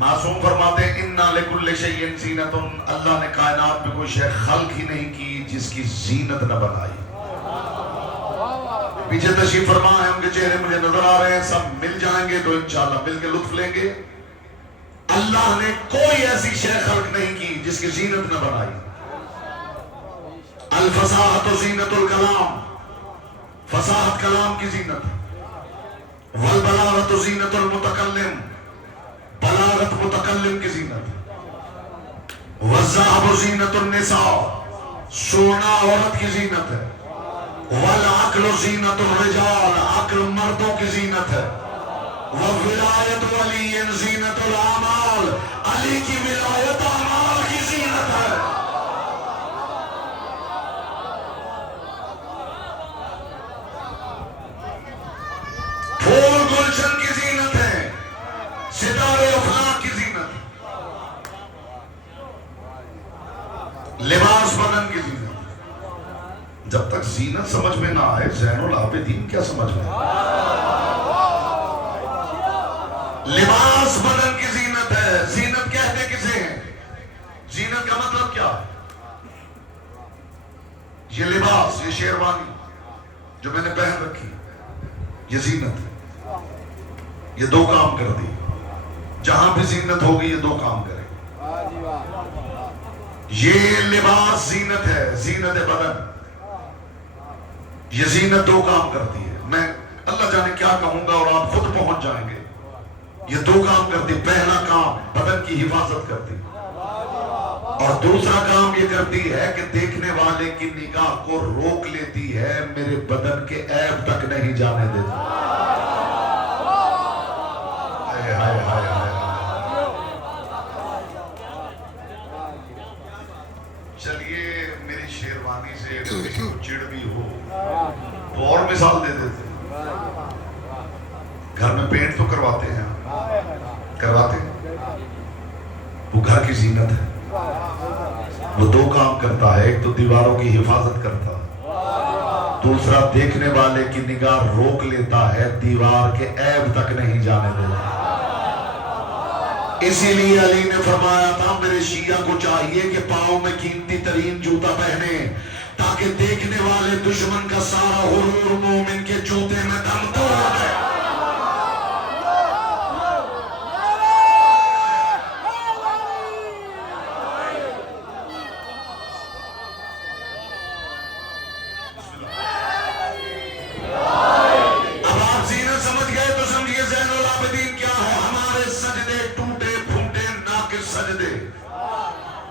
معصوم فرماتے ہیں اِنَّا لِكُلِّ شَيْءٍ زِینَةٌ، اللہ نے کائنات میں کوئی شے خلق ہی نہیں کی جس کی زینت نہ بنائی۔ پیچھے تشریف فرما ہے، ان کے چہرے مجھے نظر آ رہے ہیں، سب مل جائیں گے تو انشاءاللہ مل کے لطف لیں گے۔ اللہ نے کوئی ایسی شے خلق نہیں کی جس کی زینت نہ بنائی۔ الفصاحت زینت الکلام، فصاحت کلام کی زینت، والبلاغت زینت المتکلم، بلاغت متکلم کی زینت، والذہب زینت النساء، سونا عورت کی زینت ہے، والعقل زینت الرجال، عقل مردوں کی زینت ہے، وولایت ولی زینت الاعمال، علی کی ولایت اعمال کی زینت ہے۔ پھول گلشن کی زینت ہے، ستارے افلاک کی زینت، لباس بدن کی زینت۔ جب تک زینت سمجھ میں نہ آئے زین العابدین کیا سمجھ میں آئے؟ لباس بدن کی زینت ہے۔ زینت کہتے کسے ہیں؟ زینت کا مطلب کیا ہے؟ یہ لباس، یہ شیروانی جو میں نے پہن رکھی، یہ زینت ہے۔ یہ دو کام کر دی، جہاں بھی زینت ہوگی یہ دو کام کرے۔ یہ لباس زینت ہے، زینت بدن، یہ زینت دو کام کرتی ہے۔ میں اللہ جانے کیا کہوں گا اور آپ خود پہنچ جائیں گے۔ یہ دو کام کرتی، پہلا کام بدن کی حفاظت کرتی، اور دوسرا کام یہ کرتی ہے کہ دیکھنے والے کی نگاہ کو روک لیتی ہے، میرے بدن کے عیب تک نہیں جانے دیتی۔ چلیے میری شیروانی سے اگر کسی کو چڑ بھی ہو تو اور مثال دے دیتے ہیں۔ گھر میں پینٹ تو کرواتے ہیں، کرواتے ہیں، وہ گھر کی زینت ہے۔ وہ دو کام کرتا ہے، ایک تو دیواروں کی حفاظت کرتا ہے، دوسرا دیکھنے والے کی نگاہ روک لیتا ہے، دیوار کے عیب تک نہیں جانے دیتا۔ اسی لیے علی نے فرمایا تھا میرے شیعہ کو چاہیے کہ پاؤں میں قیمتی ترین جوتا پہنے تاکہ دیکھنے والے دشمن کا سارا غرور مومن کے جوتے میں دم توڑ دے۔ اب آپ زینت سمجھ گئے تو سمجھئے زین العابدین کیا ہے؟ ہمارے سجدے ٹوٹے پھوٹے ناقص سجدے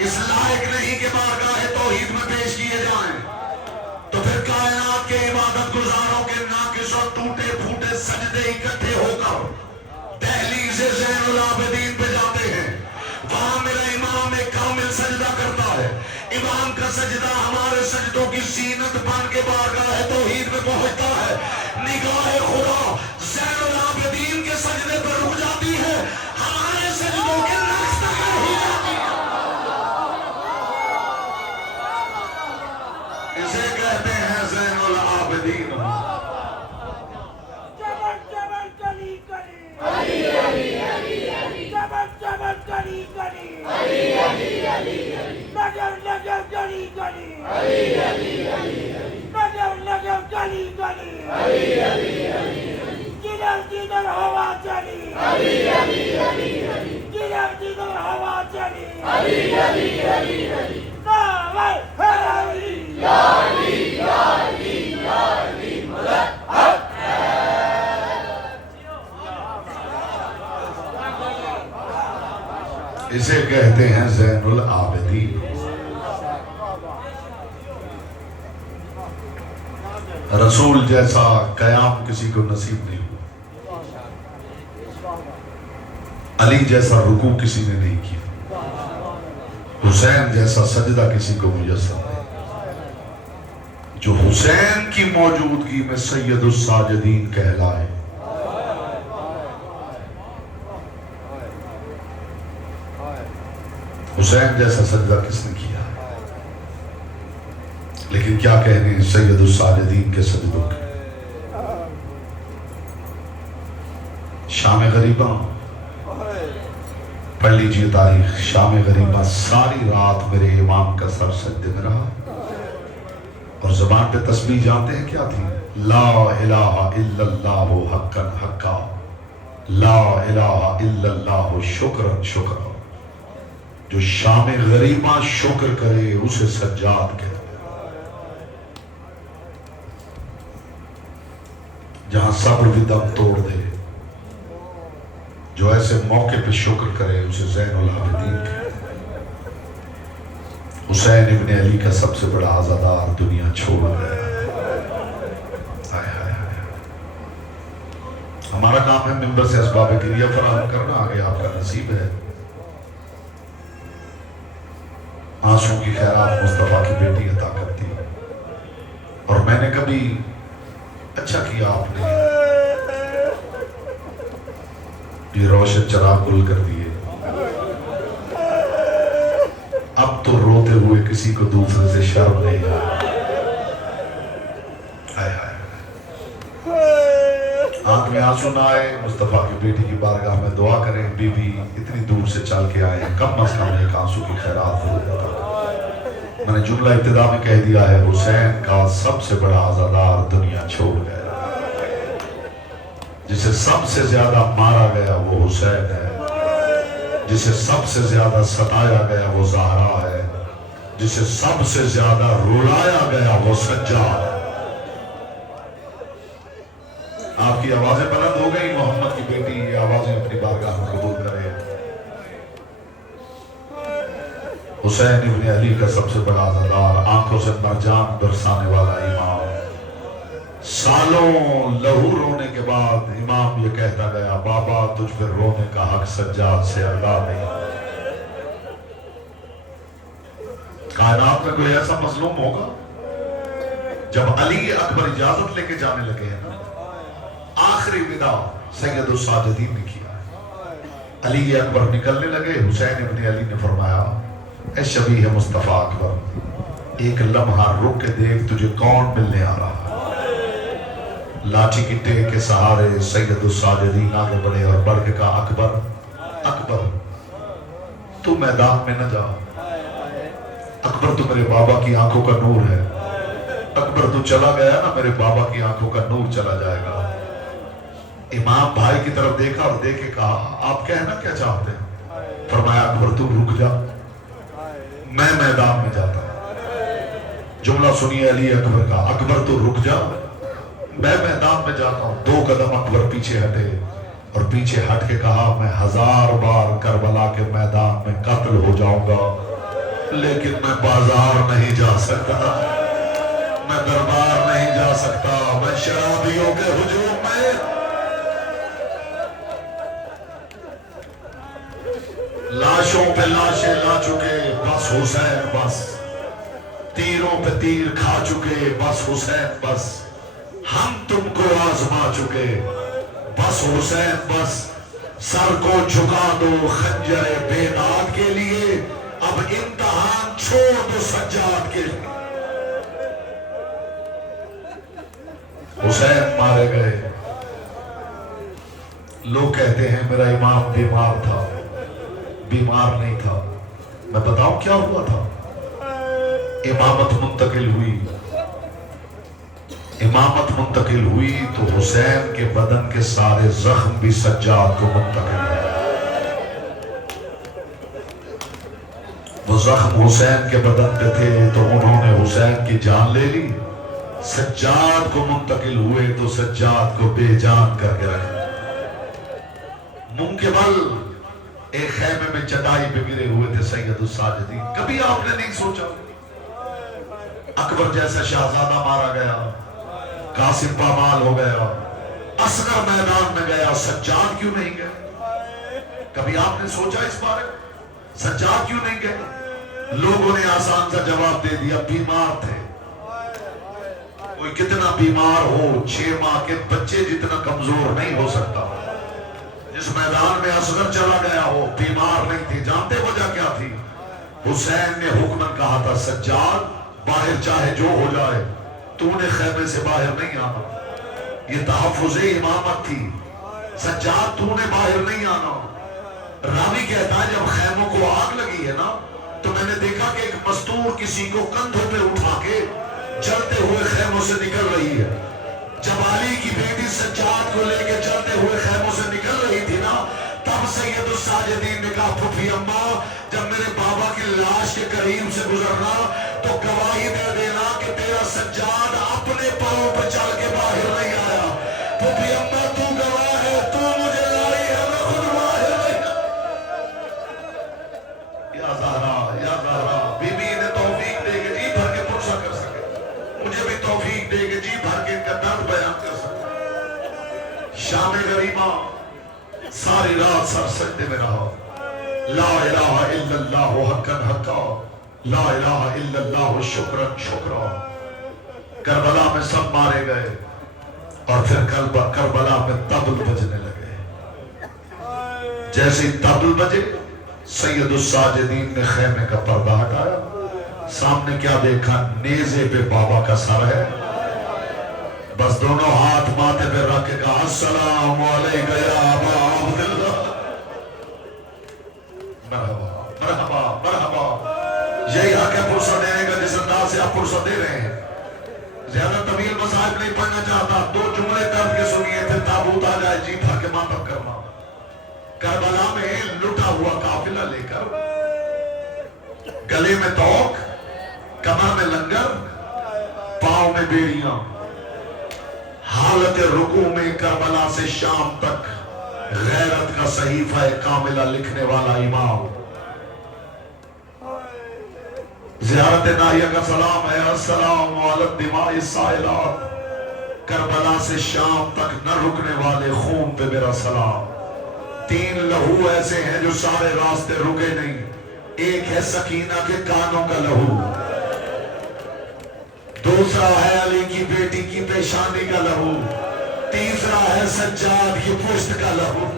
اس لائق نہیں کہ بارگاہ توحید میں پیش کیے جائیں، تو پھر کائنات کے عبادت گزاروں کے ناقص اور ٹوٹے پھوٹے سجدے اکٹھے ہو کر دہلیز زین العابدین پہ جاتے ہیں۔ وہاں میرا امام ایک کامل سجدہ کرتا ہے، امام کا سجدہ ہمارے سجدوں کی زینت بن کے بارگاہ توحید میں پہنچتا ہے۔ نگاہ خدا زین العابدین کے سجدے پر رک جاتی ہے، ہمارے سجدوں کے نقص تک ہی جاتی ہے۔ اسے کہتے ہیں زین العابدین۔ اسے کہتے ہیں زین العابدین۔ رسول جیسا قیام کسی کو نصیب نہیں ہوا، علی جیسا رکوع کسی نے نہیں کیا، حسین جیسا سجدہ کسی کو میسر نہیں۔ جو حسین کی موجودگی میں سید الساجدین کہلائے، حسین جیسا سجدہ کس نے کیا؟ لیکن کیا کہنے ہیں سید الساجدین کے سجدوں کے، شان غریباں پڑھ لیجیے تاریخ شام غریبہ ساری رات میرے امام کا سر سجدے میں رہا اور زبان پہ تسبیح جانتے ہیں کیا تھی؟ لا الہ الا اللہ حقا حقا لا الہ الا اللہ شکرا شکرا. جو شام غریبہ شکر کرے اسے سجاد کہتے ہیں. جہاں صبر بھی دم توڑ دے جو ایسے موقع پہ شکر کرے اسے زین العابدین کہتے ہیں. حسین ابن علی کا سب سے بڑا عزادار دنیا چھوڑ گیا. ہمارا کام ہے ممبر سے اسباب گریہ فراہم کرنا، آگے آپ کا نصیب ہے. آنسوں کی خیرات مصطفیٰ کی بیٹی عطا کرتی اور میں نے کبھی اچھا کیا آپ نے یہ روشن چراغ گل کر دیے. اب تو روتے ہوئے کسی کو دوسرے سے شرم نہیں آئے. آنکھ میں آنسو نہ آئے. مصطفیٰ کی بیٹی کی بارگاہ میں دعا کریں. بی بی اتنی دور سے چل کے آئے، کم از کم ایک آنسو کی خیرات ہو جاتا. میں نے جملہ ابتدا میں کہہ دیا ہے حسین کا سب سے بڑا عزادار دنیا چھوڑ گیا. جسے سب سے زیادہ مارا گیا وہ حسین ہے، جسے سب سے زیادہ ستایا گیا وہ زہرا ہے، جسے سب سے زیادہ رلایا گیا وہ سجاد ہے. آپ کی آوازیں بلند ہو گئی. محمد کی بیٹی یہ آوازیں اپنی بارگاہ میں قبول کرے. حسین ابن علی کا سب سے بڑا عزادار، آنکھوں سے مرجان برسانے والا امام. سالوں لہو رونے کے بعد امام یہ کہتا گیا بابا تجھ پر رونے کا حق سجاد سے اللہ نہیں. کائنات میں کوئی ایسا مظلوم ہوگا؟ جب علی اکبر اجازت لے کے جانے لگے ہیں نا، آخری ودا سید الساجدین نے کیا. علی اکبر نکلنے لگے. حسین ابن علی نے فرمایا اے شبیہ مصطفیٰ اکبر ایک لمحہ رک کے دیکھ تجھے کون ملنے آ رہا. لاٹھی کی ٹیک کے سہارے سید الساجدین آگے بڑھے اور بڑھ کے کہا اکبر اکبر تو میدان میں نہ جا. اکبر تو میرے بابا کی آنکھوں کا نور ہے. اکبر تو چلا گیا نا میرے بابا کی آنکھوں کا نور چلا جائے گا. امام بھائی کی طرف دیکھا اور دیکھ کے کہا آپ کہنا کیا چاہتے ہیں؟ فرمایا اکبر تو رک جا میں میدان میں جاتا ہوں. جملہ سنیے علی اکبر کا. اکبر تو رک جا میں میدان میں جاتا ہوں. 2 قدم اکبر پیچھے ہٹے اور پیچھے ہٹ کے کہا میں 1000 بار کربلا کے میدان میں قتل ہو جاؤں گا لیکن میں بازار نہیں جا سکتا، میں دربار نہیں جا سکتا، میں شرابیوں کے ہجوم میں لاشوں پہ لاشیں لا چکے بس حسین بس، تیروں پہ تیر کھا چکے بس حسین بس، ہم تم کو آزما چکے بس حسین بس، سر کو جھکا دو خنجر بیداد کے لیے، اب امتحان چھوڑ دو سجاد کے لیے. حسین مارے گئے. لوگ کہتے ہیں میرا امام بیمار تھا. بیمار نہیں تھا. میں بتاؤں کیا ہوا تھا؟ امامت منتقل ہوئی. امامت منتقل ہوئی تو حسین کے بدن کے سارے زخم بھی سجاد کو منتقل ہوئے. وہ زخم حسین کے بدن پہ تھے تو انہوں نے حسین کی جان لے لی. سجاد کو منتقل ہوئے تو سجاد کو بے جان کر کے رکھا. منہ کے بل ایک خیمے میں چٹائی پہ گرے ہوئے تھے سید الساجدین. کبھی آپ نے نہیں سوچا اکبر جیسا شہزادہ مارا گیا، قاسم پامال ہو گیا، اصغر میدان میں گیا، سجاد کیوں نہیں گئے؟ کبھی آپ نے سوچا اس بارے میں سجاد کیوں نہیں گئے؟ لوگوں نے آسان سا جواب دے دیا بیمار تھے. کوئی کتنا بیمار ہو 6 ماہ کے بچے جتنا کمزور نہیں ہو سکتا. جس میدان میں اصغر چلا گیا ہو بیمار نہیں تھے. جانتے وجہ کیا تھی؟ حسین نے حکماً کہا تھا سجاد باہر چاہے جو ہو جائے تو نے خیمے سے باہر نہیں آنا. یہ تحفظ امامت تھی. سجاد تو نے باہر نہیں آنا. راوی کہتا ہے جب خیموں کو آگ لگی ہے نا تو میں نے دیکھا کہ ایک مستور کسی کو کندھوں پہ اٹھا کے جلتے ہوئے خیموں سے نکل رہی ہے. جب علی کی بیٹی سجاد کو لے کے چلتے ہوئے خیموں سے نکل رہی تھی نا تب سید الساجدین نے کہا پھوپھی اماں جب میرے بابا کی لاش کے قریب سے گزرنا تو گواہی دے دینا کہ تیرا سجاد اپنے پاؤں پر چل کے باہر نہیں آیا. پھوپھی اماں تو گواہ ہے, تو مجھے لائی ہے, میں خود باہر نہیں. یا زہرا بی بی نے توفیق دے کے جی بھر کے پرسہ کر سکے, مجھے بھی توفیق دے کے جی بھر کے ان کا درد بیان کر سکے. شام غریبہ ساری رات سر سجدے میں رہا. لا الہ الا اللہ حقا حقا, لا الہ الا اللہ شکرا شکرا. کربلا میں سب مارے گئے اور پھر کربلا میں طبل بجنے لگے. جیسے طبل بجے سید الساجدین نے خیمے کا پردہ ہٹایا. سامنے کیا دیکھا؟ نیزے پہ بابا کا سر ہے. بس دونوں ہاتھ ماتھے پہ رکھ کے کہا السلام علیکم یا ابا عبداللہ. مرحبا مرحبا مرحبا. یہی حق ہے پرسہ دینے کا جس انداز سے آپ پرسہ دے رہے ہیں. زیادہ طویل مصائب نہیں پڑھنا چاہتا, 2 جملے کر کے سنیے پھر تابوت آ جائے جی بھر کے ماتم کرنا. کربلا میں لٹا ہوا قافلہ لے کر, گلے میں توق, کمر میں لنگر, پاؤں میں بیڑیاں, حالت رکوع میں کربلا سے شام تک غیرت کا صحیفہ کاملہ لکھنے والا امام. زیارت ناہیہ کا سلام ہے السلام علی الدماء السائلات. کربلا سے شام تک نہ رکنے والے خون پہ میرا سلام. 3 لہو ایسے ہیں جو سارے راستے رکے نہیں. ایک ہے سکینہ کے کانوں کا لہو, دوسرا ہے علی کی بیٹی کی پیشانی کا لہو, تیسرا ہے سجاد کی پشت کا لہو.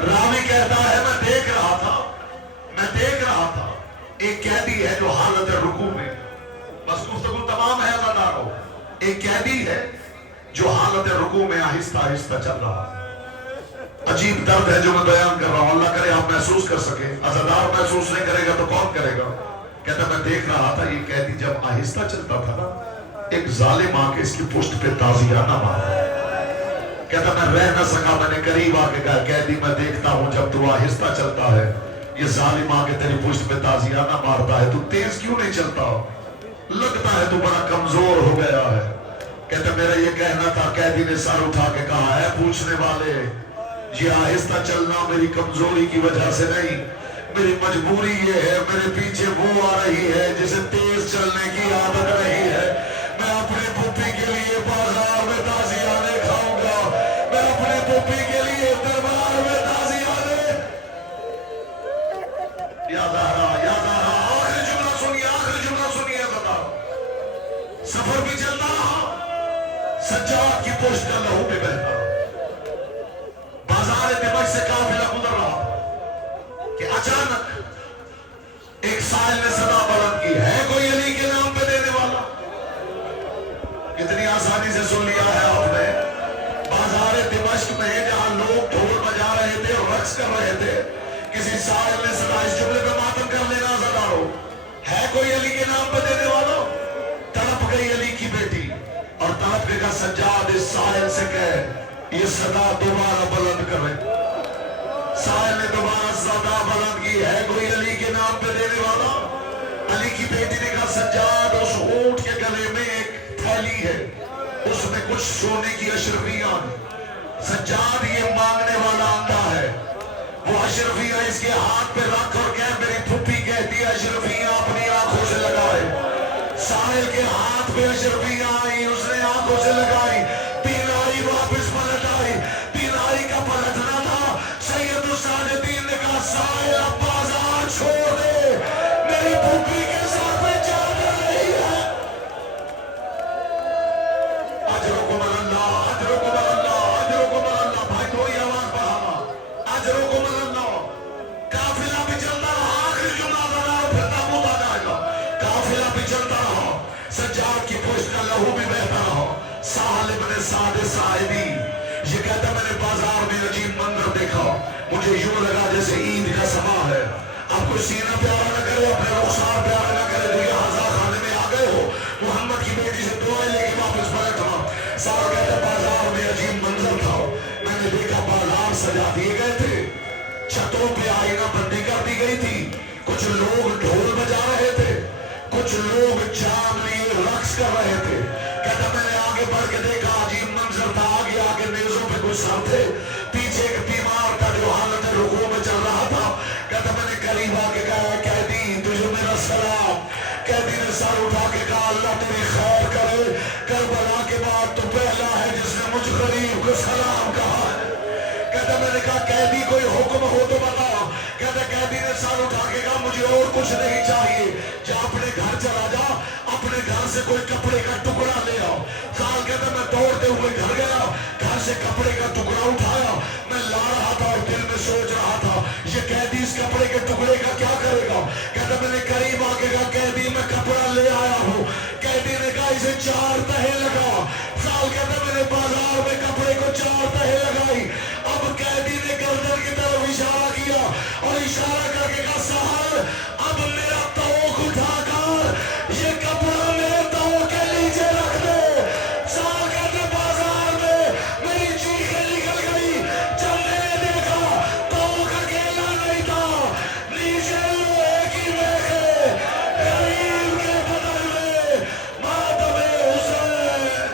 راوی کہتا ہے میں دیکھ رہا تھا ایک قیدی ہے جو حالت رکوع میں, بس گفتگو تمام ہے عزادارو, ایک قیدی ہے جو حالت رکوع میں آہستہ آہستہ چل رہا ہے. عجیب درد ہے جو میں بیان کر رہا ہوں, اللہ کرے آپ محسوس کر سکیں. عزادار محسوس نہیں کرے گا تو کون کرے گا؟ کہتا میں دیکھ رہا تھا یہ قیدی جب آہستہ چلتا تھا نا ایک ظالم آ کے اس کی پشت پہ تازیانہ مارا. کہتا میں رہ نہ سکا, میں نے قریب آ کے کہا قیدی میں دیکھتا ہوں جب تو آہستہ چلتا ہے یہ ظالم آ کے تیری پشت پہ تازیانہ مارتا ہے, تو تیز کیوں نہیں چلتا؟ لگتا ہے تو بڑا کمزور ہو گیا ہے. کہتا میرا یہ کہنا تھا. قیدی نے سر اٹھا کے کہا ہے پوچھنے والے, یہ آہستہ چلنا میری کمزوری کی وجہ سے نہیں, میری مجبوری یہ ہے میرے پیچھے وہ آ رہی ہے جسے تیز چلنے کی عادت نہیں ہے. میں اپنے پھوپھی کے لیے بازار میں تازیانے کھاؤں گا, میں اپنے پھوپھی کے لیے دربار میں تازیانے. یاد آ رہا آخری جملہ سنیے بتا. سفر بھی چلتا رہا, سجاد کی پشت کا لہو بھی بہتا. بازار دمشق سے قافلہ گزر رہا کہ اچانک ایک سائل نے صدا بلند کی, ہے کوئی علی کے نام پہ دینے والا؟ کتنی آسانی سے سن لیا ہے آپ نے. بازار دمشق میں جہاں لوگ ڈھول بجا رہے تھے اور رقص کر رہے تھے, کسی سائل نے صدا اس جملے پہ ماتم کر لینا عزادارو, ہے کوئی علی کے نام پہ دینے والا؟ تڑپ گئی علی کی بیٹی اور تڑپ کے کہا سجاد اس سائل سے کہے یہ صدا دوبارہ بلند کرے. سائل نے دوبارہ صدا بلند کی, ہے کوئی علی کے نام پہ دینے والا؟ علی کی بیٹی نے کہا سجاد اس اونٹ کے گلے میں ایک تھیلی ہے, اس میں کچھ سونے کی اشرفیاں. سجاد یہ مانگنے والا آندہ ہے, وہ اشرفیاں اس کے ہاتھ پہ رکھ اور کہہ میری پھوپھی کہتی ہے اشرفیاں اپنی آنکھوں سے لگائے. سائل کے ہاتھ پہ اشرفیاں آئی, اس نے آنکھوں سے لگائی, تینائی واپس پلٹ آئی. تینائی کا پلٹنا تھا. سید الساجدین نے کہا سائل اب بازار چھوڑ دے, میری پھوپھی کے ساتھ میں جانا نہیں ہے. اجرکم اللہ, اجرکم اللہ, اجرکم اللہ. بھائی کوئی آواز بڑھانا, اجرکم اللہ. قافلہ بھی چلتا رہا, آخری جملہ بنا پھر تابوت آ جائے گا. قافلہ بھی چلتا رہا, سجاد کی پشت کا لہو بھی بہتا رہا. سہل ابن سعد ساعدی یہ کہتا میں نے بازار میں عجیب منظر دیکھا، مجھے یوں لگا جیسے عید کا سما ہے. آپ کو سینہ پیارا نہ کرے، اپنے رخسار پیارا نہ کرے، تو یہ ہزار خانے میں آ گئے ہو. محمد کی بیٹی سے دعائیں لے کے واپس بیٹھا. سارا کہتا بازار میں عجیب منظر تھا، میں نے دیکھا بازار سجا دیے گئے تھے، چھتوں پہ آئینہ بندی کر دی گئی تھی، کچھ لوگ ڈھول بجا رہے تھے، کچھ لوگ جام لیے رقص کر رہے تھے. کہتا میں نے آگے بڑھ کے دیکھا، عجیب منظر تھا. آگے آگے نیزوں پہ کچھ سر تھے، پیچھے ایک بیمار تھا جو حالت رکوع میں چل رہا تھا. کہتا میں نے قریب آ کے کہا قیدی تجھے میرا سلام. قیدی نے سر اٹھا کے کہا اللہ تیری خیر کرے، کربلا کے بعد تو پہلا ہے جس نے مجھ غریب کو سلام کہا ہے. کہتا میں نے کہا قیدی کوئی حکم ہو تو بتا. کہتا قیدی نے سر اٹھا کے کہا مجھے اور کچھ نہیں چاہیے، جا اپنے گھر چلا جا، اپنے گھر سے کوئی کپڑے کا ٹکڑا لے آؤ. خال کہتا میں دوڑتے ہوئے گھر گیا، گھر سے کپڑے کا ٹکڑا اٹھایا، میں لا رہا تھا اور دل میں سوچ رہا تھا یہ قیدی اس کپڑے کے ٹکڑے کا کیا کرے گا. کہتا میں نے قریب آ کے کہا قیدی میں کپڑا لے آیا ہوں. قیدی نے کہا اسے 4 تہے لگا. خال کہتا میں نے بازار میں کپڑے کو 4 تہے لگائی. اب قیدی نے گردن کی طرف اشارہ کیا اور اشارہ کر کے کہا سہل اب میرا توق اٹھا کر یہ کپڑا میرے توق کے نیچے رکھ دے. سہل کہتے بازار میں میری چیخیں نکل گئی جب میں نے دیکھا توق اکیلا نہیں تھا، نیچے لوہے کی میخیں غریب کے بدن میں ماتم حسین.